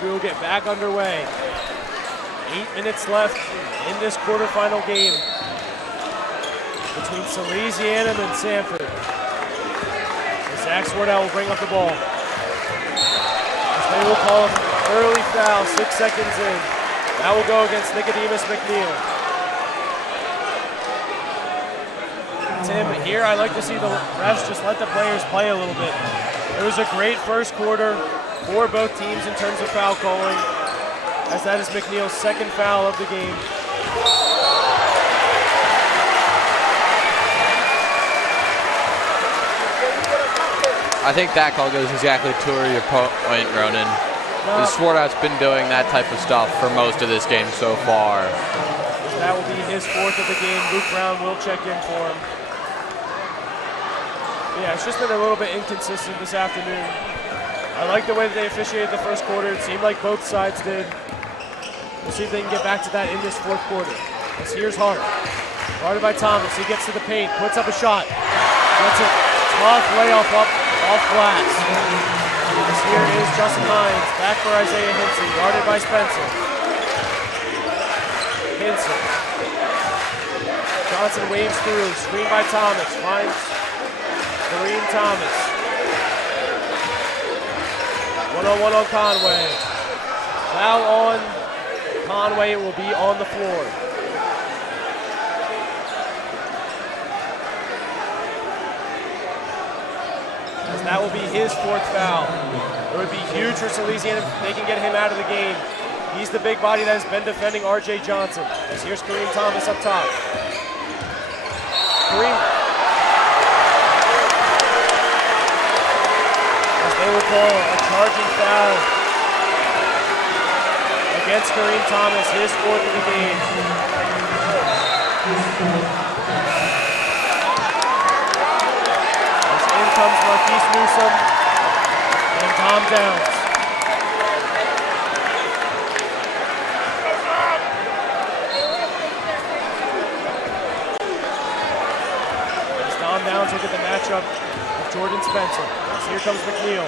We will get back underway. 8 minutes left in this quarterfinal game between Salesianum and Sanford. Zach Swordell will bring up the ball. They will call an early foul, 6 seconds in. That will go against Nicodemus McNeil. Tim, here I like to see the refs just let the players play a little bit. It was a great first quarter for both teams in terms of foul calling, as that is McNeil's second foul of the game. I think that call goes exactly to your point, Ronan. Swartout's been doing that type of stuff for most of this game so far. That will be his fourth of the game. Luke Brown will check in for him. Yeah, it's just been a little bit inconsistent this afternoon. I like the way that they officiated the first quarter. It seemed like both sides did. We'll see if they can get back to that in this fourth quarter. As here's Hart. Guarded by Thomas. He gets to the paint, puts up a shot. Gets a tough layup up off glass. As here is Justin Hines. Back for Isaiah Hinson. Guarded by Spencer. Hinson. Johnson waves through. Screen by Thomas. Finds Kareem Thomas. One-on-one on Conway. Foul on Conway. It will be on the floor. As that will be his fourth foul. It would be huge for Salesianum if they can get him out of the game. He's the big body that has been defending R.J. Johnson. As here's Kareem Thomas up top. Kareem. As they will call a charging foul against Kareem Thomas, his fourth of the game. As in comes Marquise Newsom and Tom Downs. Downs look at the matchup of Jordan Spencer. So here comes McNeil.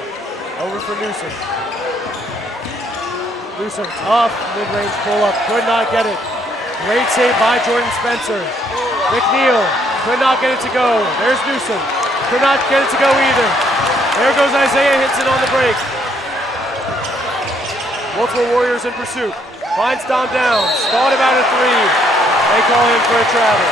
Over for Newsom. Newsom, tough mid-range pull-up. Could not get it. Great save by Jordan Spencer. McNeil could not get it to go. There's Newsom. Could not get it to go either. There goes Isaiah Hinson on the break. Multiple Warriors in pursuit. Finds Dom Downs. Thought about a three. They call him for a travel.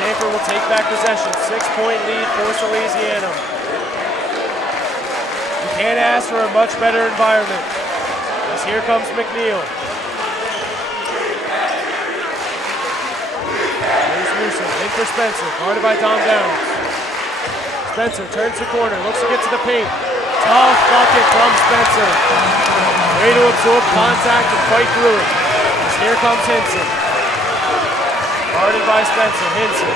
Sanford will take back possession. 6-point lead for Salesianum. You can't ask for a much better environment. As here comes McNeil. There's Newsom, in for Spencer, guarded by Dom Downs. Spencer turns the corner, looks to get to the paint. Tough bucket from Spencer. Way to absorb contact and fight through it. As here comes Hinson. Guarded by Spencer. Hinson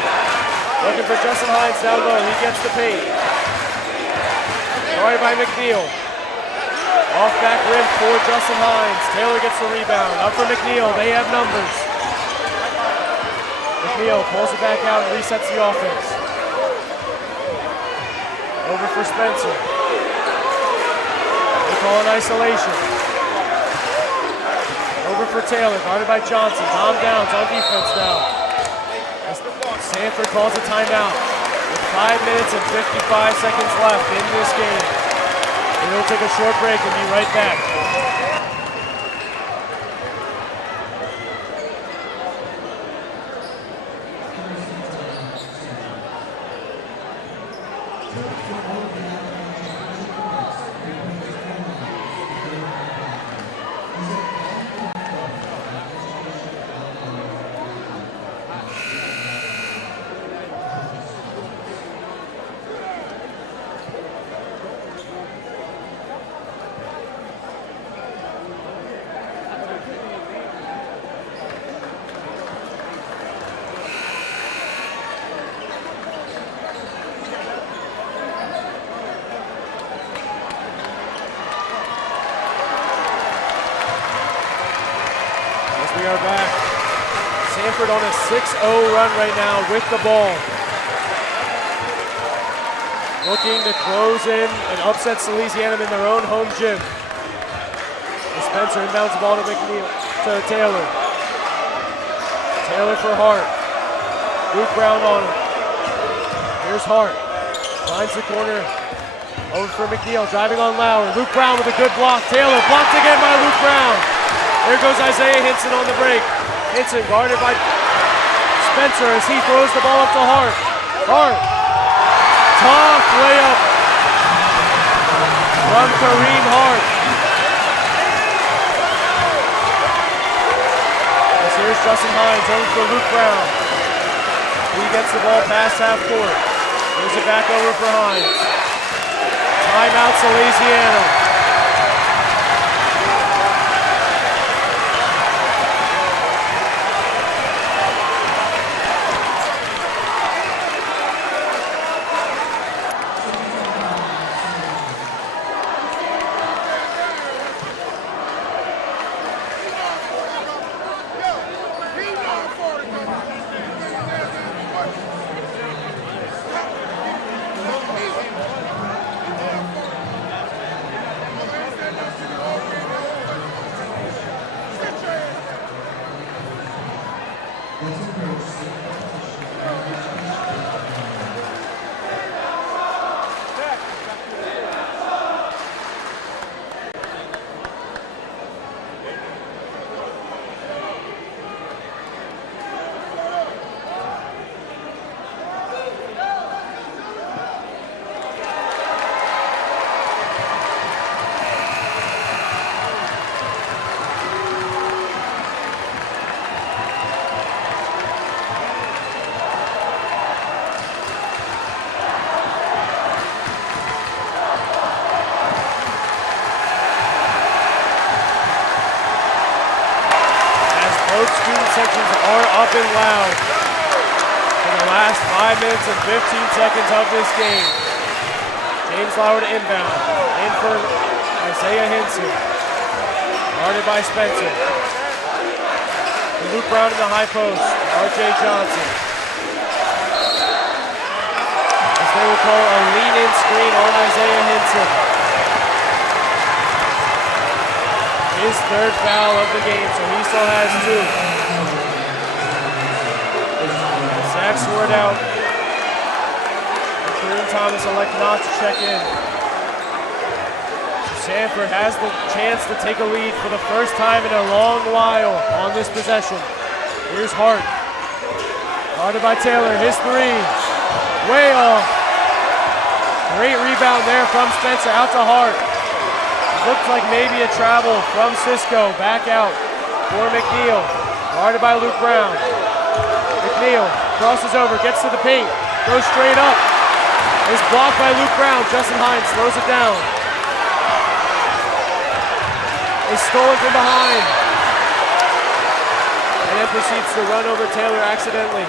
looking for Justin Hines down low. He gets the paint. Guarded by McNeil. Off back rim for Justin Hines. Taylor gets the rebound. Up for McNeil. They have numbers. McNeil pulls it back out and resets the offense. Over for Spencer. They call an isolation. Over for Taylor. Guarded by Johnson. Tom Downs on defense now. Sanford calls a timeout with 5 minutes and 55 seconds left in this game. And we'll take a short break and be right back. We are back. Sanford on a 6-0 run right now with the ball. Looking to close in and upset Salesianum in their own home gym. Spencer inbounds the ball to McNeil, to Taylor. Taylor for Hart. Luke Brown on him. Here's Hart. Finds the corner. Over for McNeil, driving on Lauer. Luke Brown with a good block. Taylor blocked again by Luke Brown. There goes Isaiah Hinson on the break. Hinson guarded by Spencer as he throws the ball up to Hart. Hart. Tough layup from Kareem Hart. As here's Justin Hines over for Luke Brown. He gets the ball past half court. Moves it back over for Hines. Timeout Salesianum. Both student sections are up and loud for the last 5 minutes and 15 seconds of this game. James Lauer to inbound. In for Isaiah Hinson. Guarded by Spencer. Luke Brown in the high post. R.J. Johnson. As they will call a lean-in screen on Isaiah Hinson. His third foul of the game, so he still has 2. Zach Sword out. Kareem Thomas elect not to check in. Sanford has the chance to take a lead for the first time in a long while on this possession. Here's Hart. Guarded by Taylor, his 3. Way off. Great rebound there from Spencer, out to Hart. Looks like maybe a travel from Cisco. Back out for McNeil. Guarded by Luke Brown. McNeil crosses over, gets to the paint, goes straight up. Is blocked by Luke Brown. Justin Hines slows it down. Is stolen from behind. And then proceeds to run over Taylor accidentally.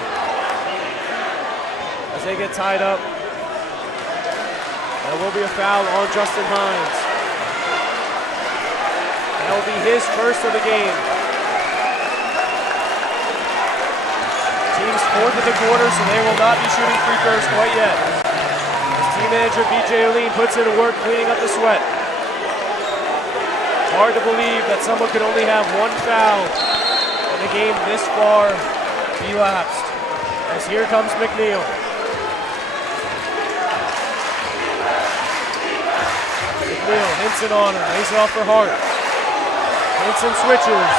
As they get tied up. There will be a foul on Justin Hines. That will be his first of the game. Team's 4th of the quarter, so they will not be shooting free throws quite yet. As team manager BJ Oline puts in work cleaning up the sweat. It's hard to believe that someone could only have 1 foul in a game this far elapsed. As here comes McNeil. McNeil, Hinson on him, lays it off for Hart. Hinson switches.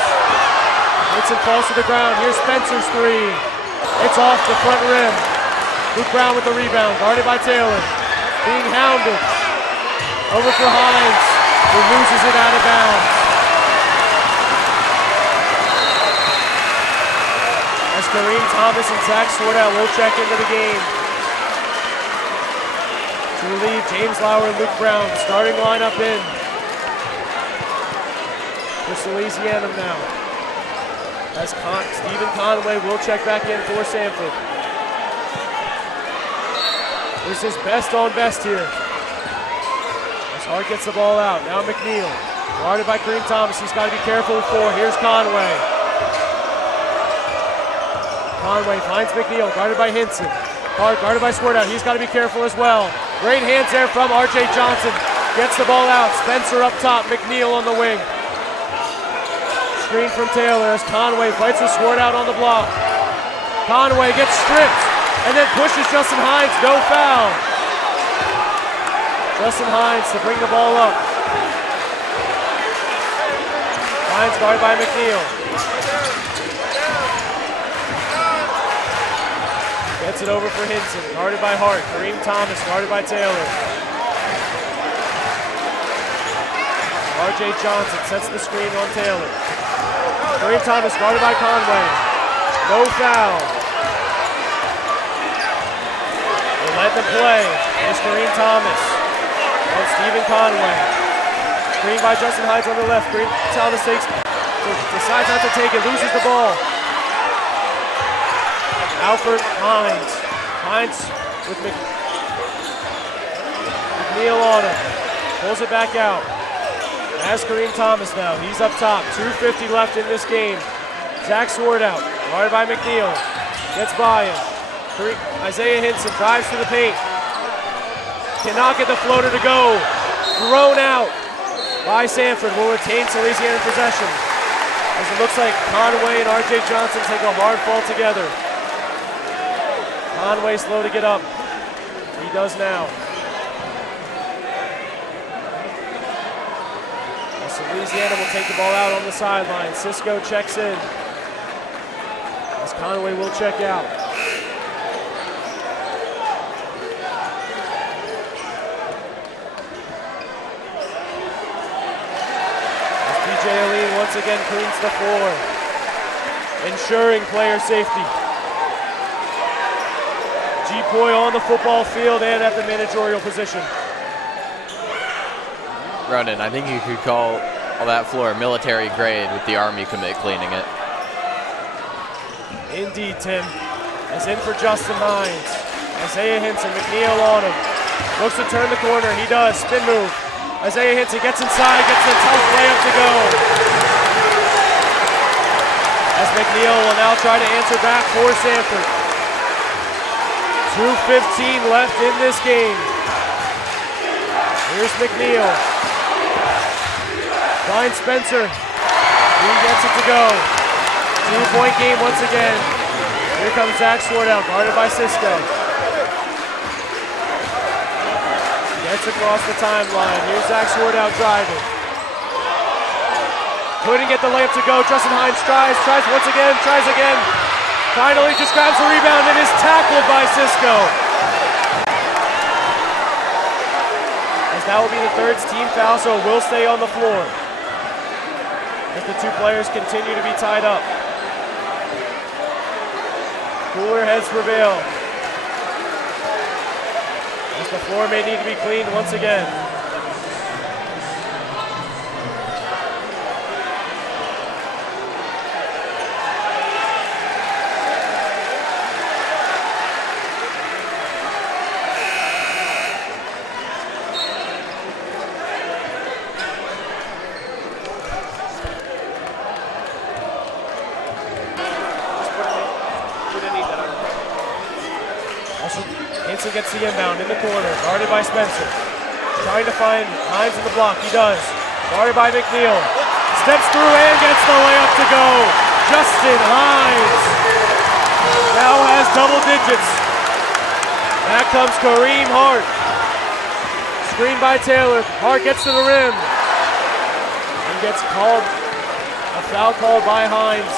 Hinson falls to the ground. Here's Spencer's 3. It's off the front rim. Luke Brown with the rebound, guarded by Taylor. Being hounded. Over for Hines, who loses it out of bounds. As Kareem Thomas and Zach Swordell will check into the game. To relieve James Lauer and Luke Brown, starting lineup in. For Salesianum now. As Stephen Conway will check back in for Sanford. This is best on best here. As Hart gets the ball out. Now McNeil. Guarded by Kareem Thomas. He's got to be careful for. Here's Conway. Conway finds McNeil. Guarded by Hinson. Hart guarded by Swartout. He's got to be careful as well. Great hands there from R.J. Johnson. Gets the ball out. Spencer up top. McNeil on the wing. Screen from Taylor as Conway fights with Swartout on the block. Conway gets stripped and then pushes Justin Hines. No foul. Justin Hines to bring the ball up. Hines guarded by McNeil. Gets it over for Hinson, guarded by Hart. Kareem Thomas guarded by Taylor. R.J. Johnson sets the screen on Taylor. Kareem Thomas guarded by Conway. No foul. They let them play. Here's Kareem Thomas and Stephen Conway. Screen by Justin Hines on the left. Kareem Thomas decides not to take it, loses the ball. Alfred Hines. Hines with McNeil on him. Pulls it back out. As Kareem Thomas now. He's up top. 2:50 left in this game. Zach Sword out. Guarded by McNeil. Gets by him. Isaiah Hinson drives to the paint. Cannot get the floater to go. Thrown out by Sanford. Will retain Salesian possession. As it looks like Conway and R.J. Johnson take a hard fall together. Conway slow to get up. He does now. Salesianum will take the ball out on the sideline. Cisco checks in. As Conway will check out. As DJ Aline once again cleans the floor, ensuring player safety. G-Poy on the football field and at the managerial position. Ronan, I think you could call all that floor military grade with the Army commit cleaning it. Indeed, Tim. As in for Justin Hines. Isaiah Hinson, McNeil on him. Looks to turn the corner. He does. Spin move. Isaiah Hinson gets inside, gets a tough layup to go. As McNeil will now try to answer back for Sanford. 2:15 left in this game. Here's McNeil. Finds Spencer. He gets it to go. 2-point game once again. Here comes Zach Swartout, guarded by Cisco. Gets across the timeline. Here's Zach Swartout driving. Couldn't get the layup to go. Justin Hines tries once again, tries again. Finally just grabs the rebound and is tackled by Cisco. As that will be the third team foul, so it will stay on the floor. As the two players continue to be tied up. Cooler heads prevail. As the floor may need to be cleaned once again. Hinson gets the inbound in the corner, guarded by Spencer. Trying to find Hines in the block, he does. Guarded by McNeil. Steps through and gets the layup to go. Justin Hines now has double digits. Back comes Kareem Hart. Screen by Taylor. Hart gets to the rim. And gets called, a foul called by Hines.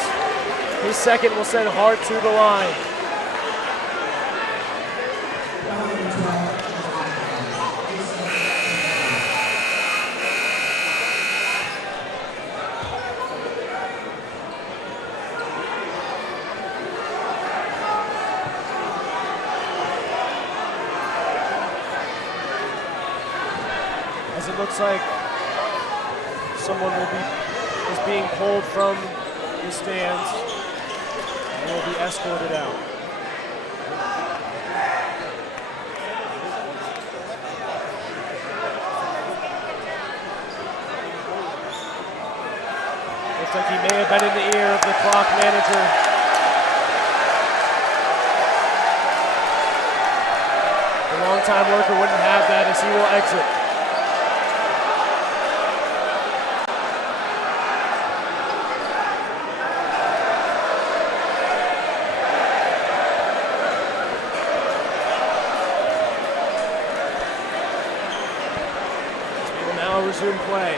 His second will send Hart to the line. As it looks like someone is being pulled from the stands and will be escorted out. Looks like he may have been in the ear of the clock manager. The longtime worker wouldn't have that as he will exit. Resume play.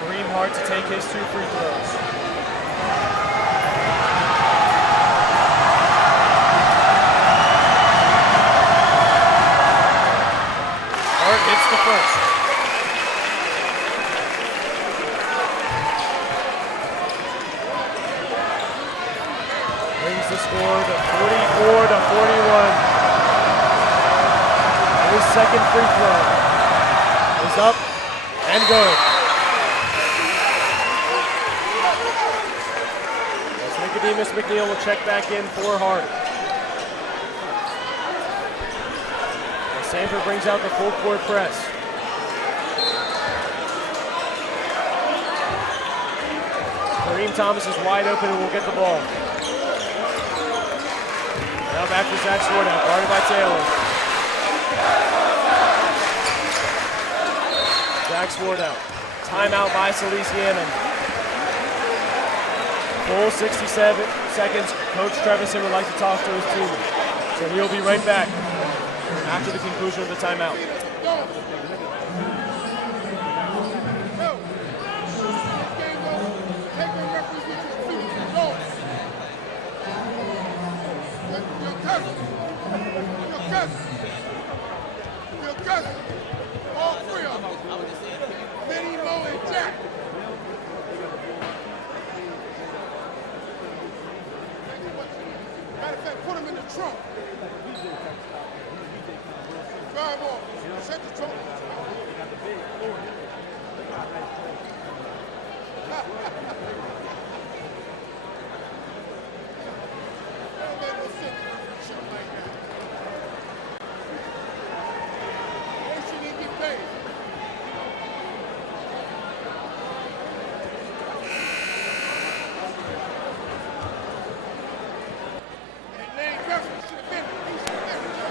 Kareem Hart to take his 2 free throws. Hart hits the first. Brings the score to 44-41. His second free throw is up and good. As Nicodemus McNeil will check back in for Hart. As Sanford brings out the full court press. Kareem Thomas is wide open and will get the ball. Now back to Zach Swartout, guarded by Taylor. Zach Swartout. Timeout by Salesianum. full 67 seconds, Coach Trevison would like to talk to his team. So he'll be right back after the conclusion of the timeout. All three of them. Minnie, Mo, and Jack. Matter of fact, put them in the trunk. Drive off. Set the trunk. Don't make no sense shit like that. They shouldn't get paid. And Lane Jefferson should have been there. He should have been there.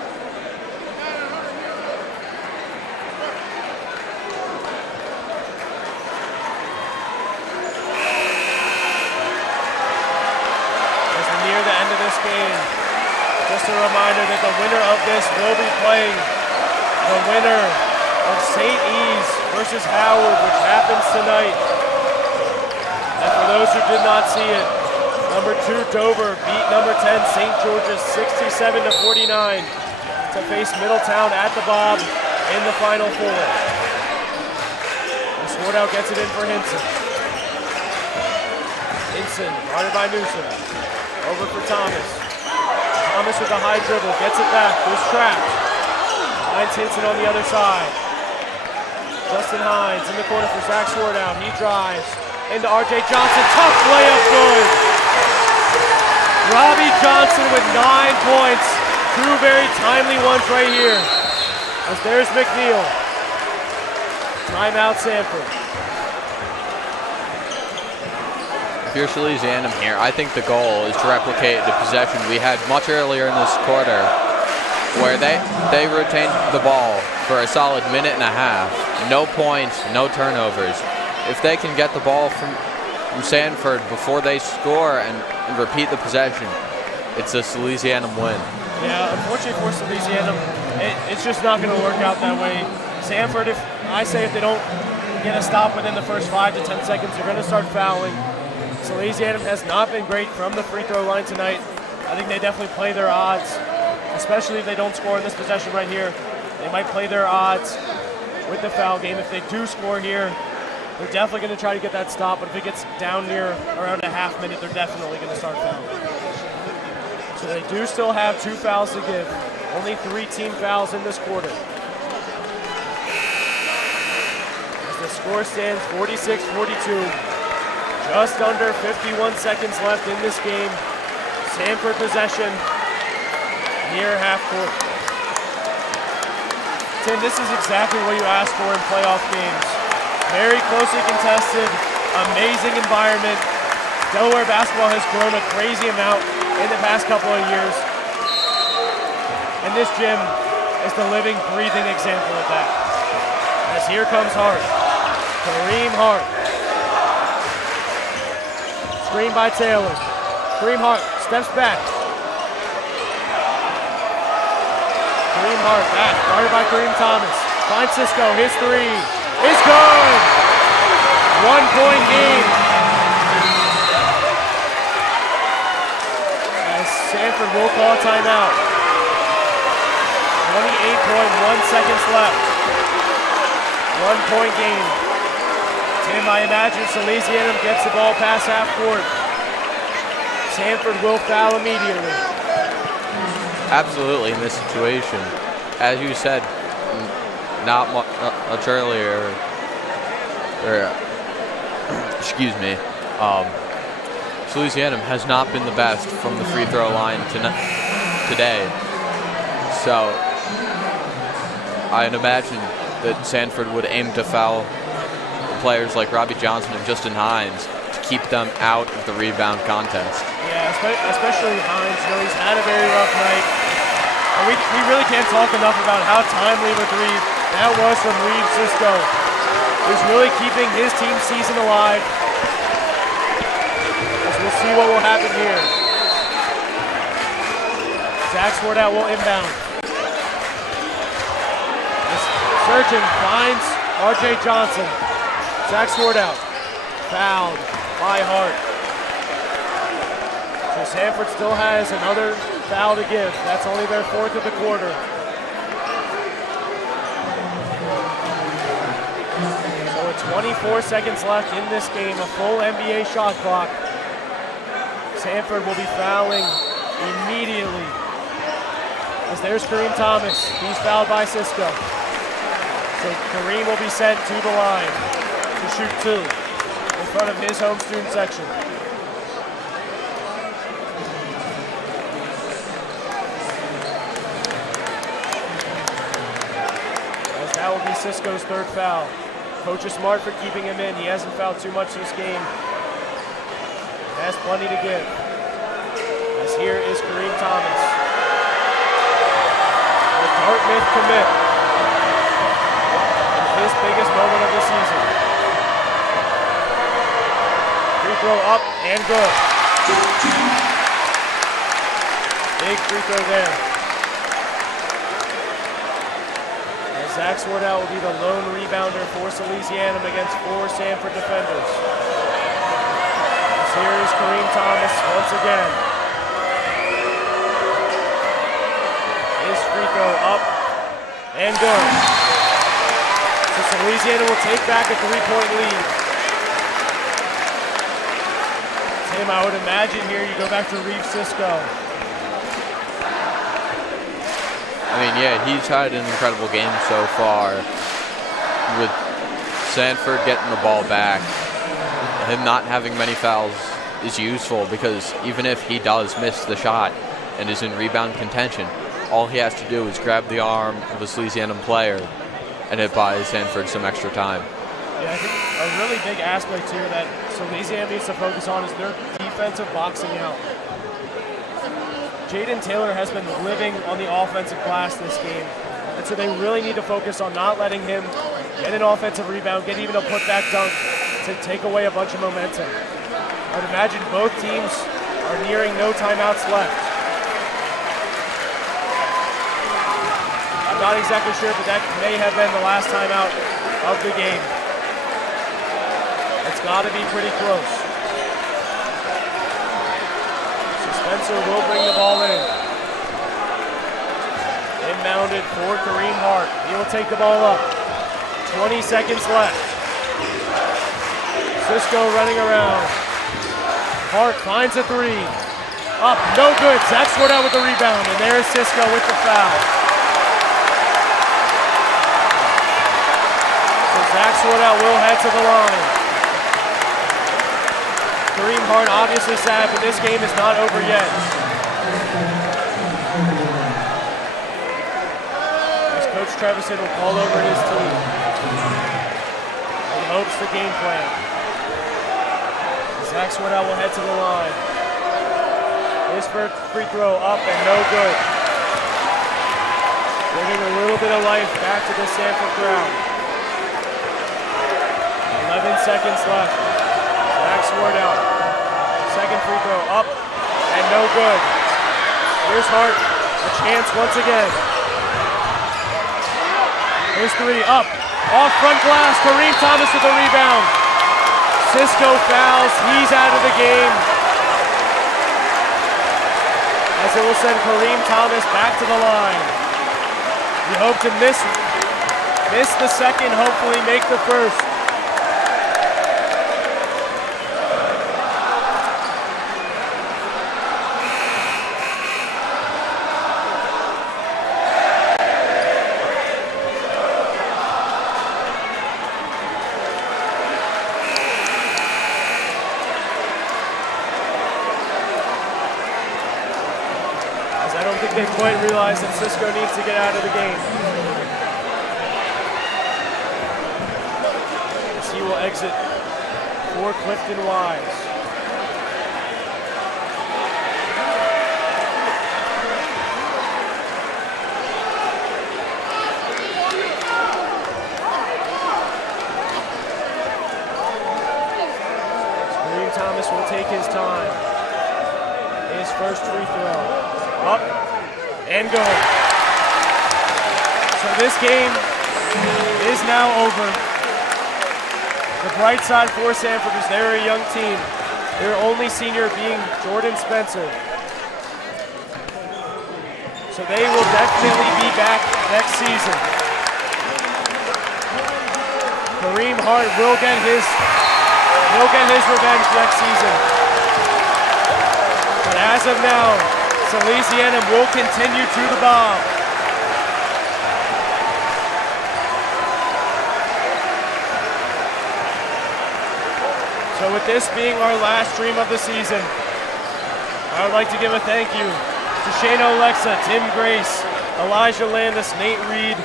900 years old. As we near the end of this game, just a reminder that the winner of this will be playing the winner of St. E's versus Howard, which happens tonight. And for those who did not see it, number 2 Dover beat number 10 St. George's 67-49 to face Middletown at the Bob in the Final Four. And Swartout gets it in for Hinson. Hinson, guarded by Newsom. Over for Thomas. Thomas with a high dribble, gets it back, goes trapped. Finds Hinson on the other side. Justin Hines in the corner for Zach Swartout. He drives into RJ Johnson. Tough layup, good. Robbie Johnson with 9 points. 2 very timely ones right here. As there's McNeil. Timeout Sanford. If you're Salesianum here, I think the goal is to replicate the possession we had much earlier in this quarter, where they retained the ball for a solid minute and a half. No points, no turnovers. If they can get the ball from Sanford before they score and repeat the possession, it's a Salesianum win. Yeah, unfortunately for Salesianum, it's just not going to work out that way. Sanford, if they don't get a stop within the first 5 to 10 seconds, they're going to start fouling. Salesianum has not been great from the free throw line tonight. I think they definitely play their odds, especially if they don't score in this possession right here. They might play their odds with the foul game. If they do score here, they're definitely going to try to get that stop, but if it gets down near around a half minute, they're definitely going to start fouling. So they do still have 2 fouls to give. Only 3 team fouls in this quarter. As the score stands 46-42. Just under 51 seconds left in this game. Sanford possession near half court. Tim, this is exactly what you ask for in playoff games. Very closely contested, amazing environment. Delaware basketball has grown a crazy amount in the past couple of years. And this gym is the living, breathing example of that. As here comes Hart. Kareem Hart. Screen by Taylor. Kareem Hart steps back. Kareem Hart back, guarded by Kareem Thomas. Finds Cisco, his 3 is good! 1-point game. As Sanford will call a timeout. 28.1 seconds left. 1-point game. Tim, I imagine Salesianum gets the ball past half court. Sanford will foul immediately. Absolutely, in this situation. As you said, not much earlier, excuse me, Salesianum has not been the best from the free throw line today. So I'd imagine that Sanford would aim to foul players like Robbie Johnson and Justin Hines to keep them out of the rebound contest. Yeah, especially Hines. You know, he's had a very rough night. And we really can't talk enough about how timely of a 3 that was from Reeve Cisco. He's really keeping his team's season alive. As So we'll see what will happen here. Zach Swartout will inbound. Surgeon finds RJ Johnson. Zach Swartout fouled by Hart. So Sanford still has another foul to give. That's only their 4th of the quarter. So with 24 seconds left in this game, a full NBA shot clock. Sanford will be fouling immediately. As there's Kareem Thomas. He's fouled by Cisco. So Kareem will be sent to the line to shoot 2 in front of his home student section. As that will be Cisco's 3rd foul. Coach is smart for keeping him in. He hasn't fouled too much this game. Has plenty to give. As here is Kareem Thomas. The Dartmouth commit. His biggest moment of the season. Free throw up and good. Big free throw there. And Zach Swartout will be the lone rebounder for Salesianum against 4 Sanford defenders. As here is Kareem Thomas once again. His free throw up and good. So Salesianum will take back a 3-point lead. Tim, I would imagine here you go back to Reeve Cisco. I mean, yeah, he's had an incredible game so far. With Sanford getting the ball back, him not having many fouls is useful because even if he does miss the shot and is in rebound contention, all he has to do is grab the arm of a Salesianum player and it buys Sanford some extra time. Yeah, I think a really big aspect here that Salesianum needs to focus on is their defensive boxing out. Jaden Taylor has been living on the offensive glass this game, and so they really need to focus on not letting him get an offensive rebound, get even a putback dunk to take away a bunch of momentum. I would imagine both teams are nearing no timeouts left. I'm not exactly sure, but that may have been the last timeout of the game. It's got to be pretty close. So Spencer will bring the ball in. Inbounded for Kareem Hart. He will take the ball up. 20 seconds left. Cisco running around. Hart finds a 3. Up, no good. Zach Swartout with the rebound, and there's Cisco with the foul. Zach Swartout will head to the line. Kareem Hart obviously sad, but this game is not over yet. As Coach Trevison will call over his team. He hopes the game plan. Zach Swartout will head to the line. His first free throw up and no good. Bringing a little bit of life back to the Sanford crowd. 11 seconds left. Zach Swartout. Second free throw up and no good. Here's Hart. A chance once again. Here's 3 up. Off front glass. Kareem Thomas with the rebound. Cisco fouls. He's out of the game. As it will send Kareem Thomas back to the line. You hope to miss the second, hopefully make the first. They quite realize that Cisco needs to get out of the game. As he will exit for Clifton Wise. Kareem Thomas will take his time. free throw. Up and good. So this game is now over. The bright side for Sanford is they're a young team. Their only senior being Jordan Spencer. So they will definitely be back next season. Kareem Hart will get his revenge next season. But as of now, Salesianum will continue to the bomb. So with this being our last stream of the season, I would like to give a thank you to Shane Olexa, Tim Grace, Elijah Landis, Nate Reed,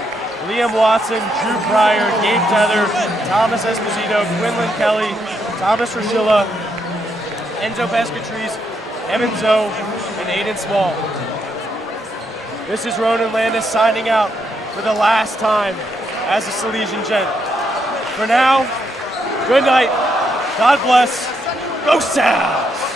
Liam Watson, Drew Pryor, Gabe Tether, Thomas Esposito, Quinlan Kelly, Thomas Rashilla, Enzo Pescatrice, Evan Zoe, and Aiden Small. This is Ronan Landis signing out for the last time as a Salesian Gent. For now, good night, God bless, go Sounds!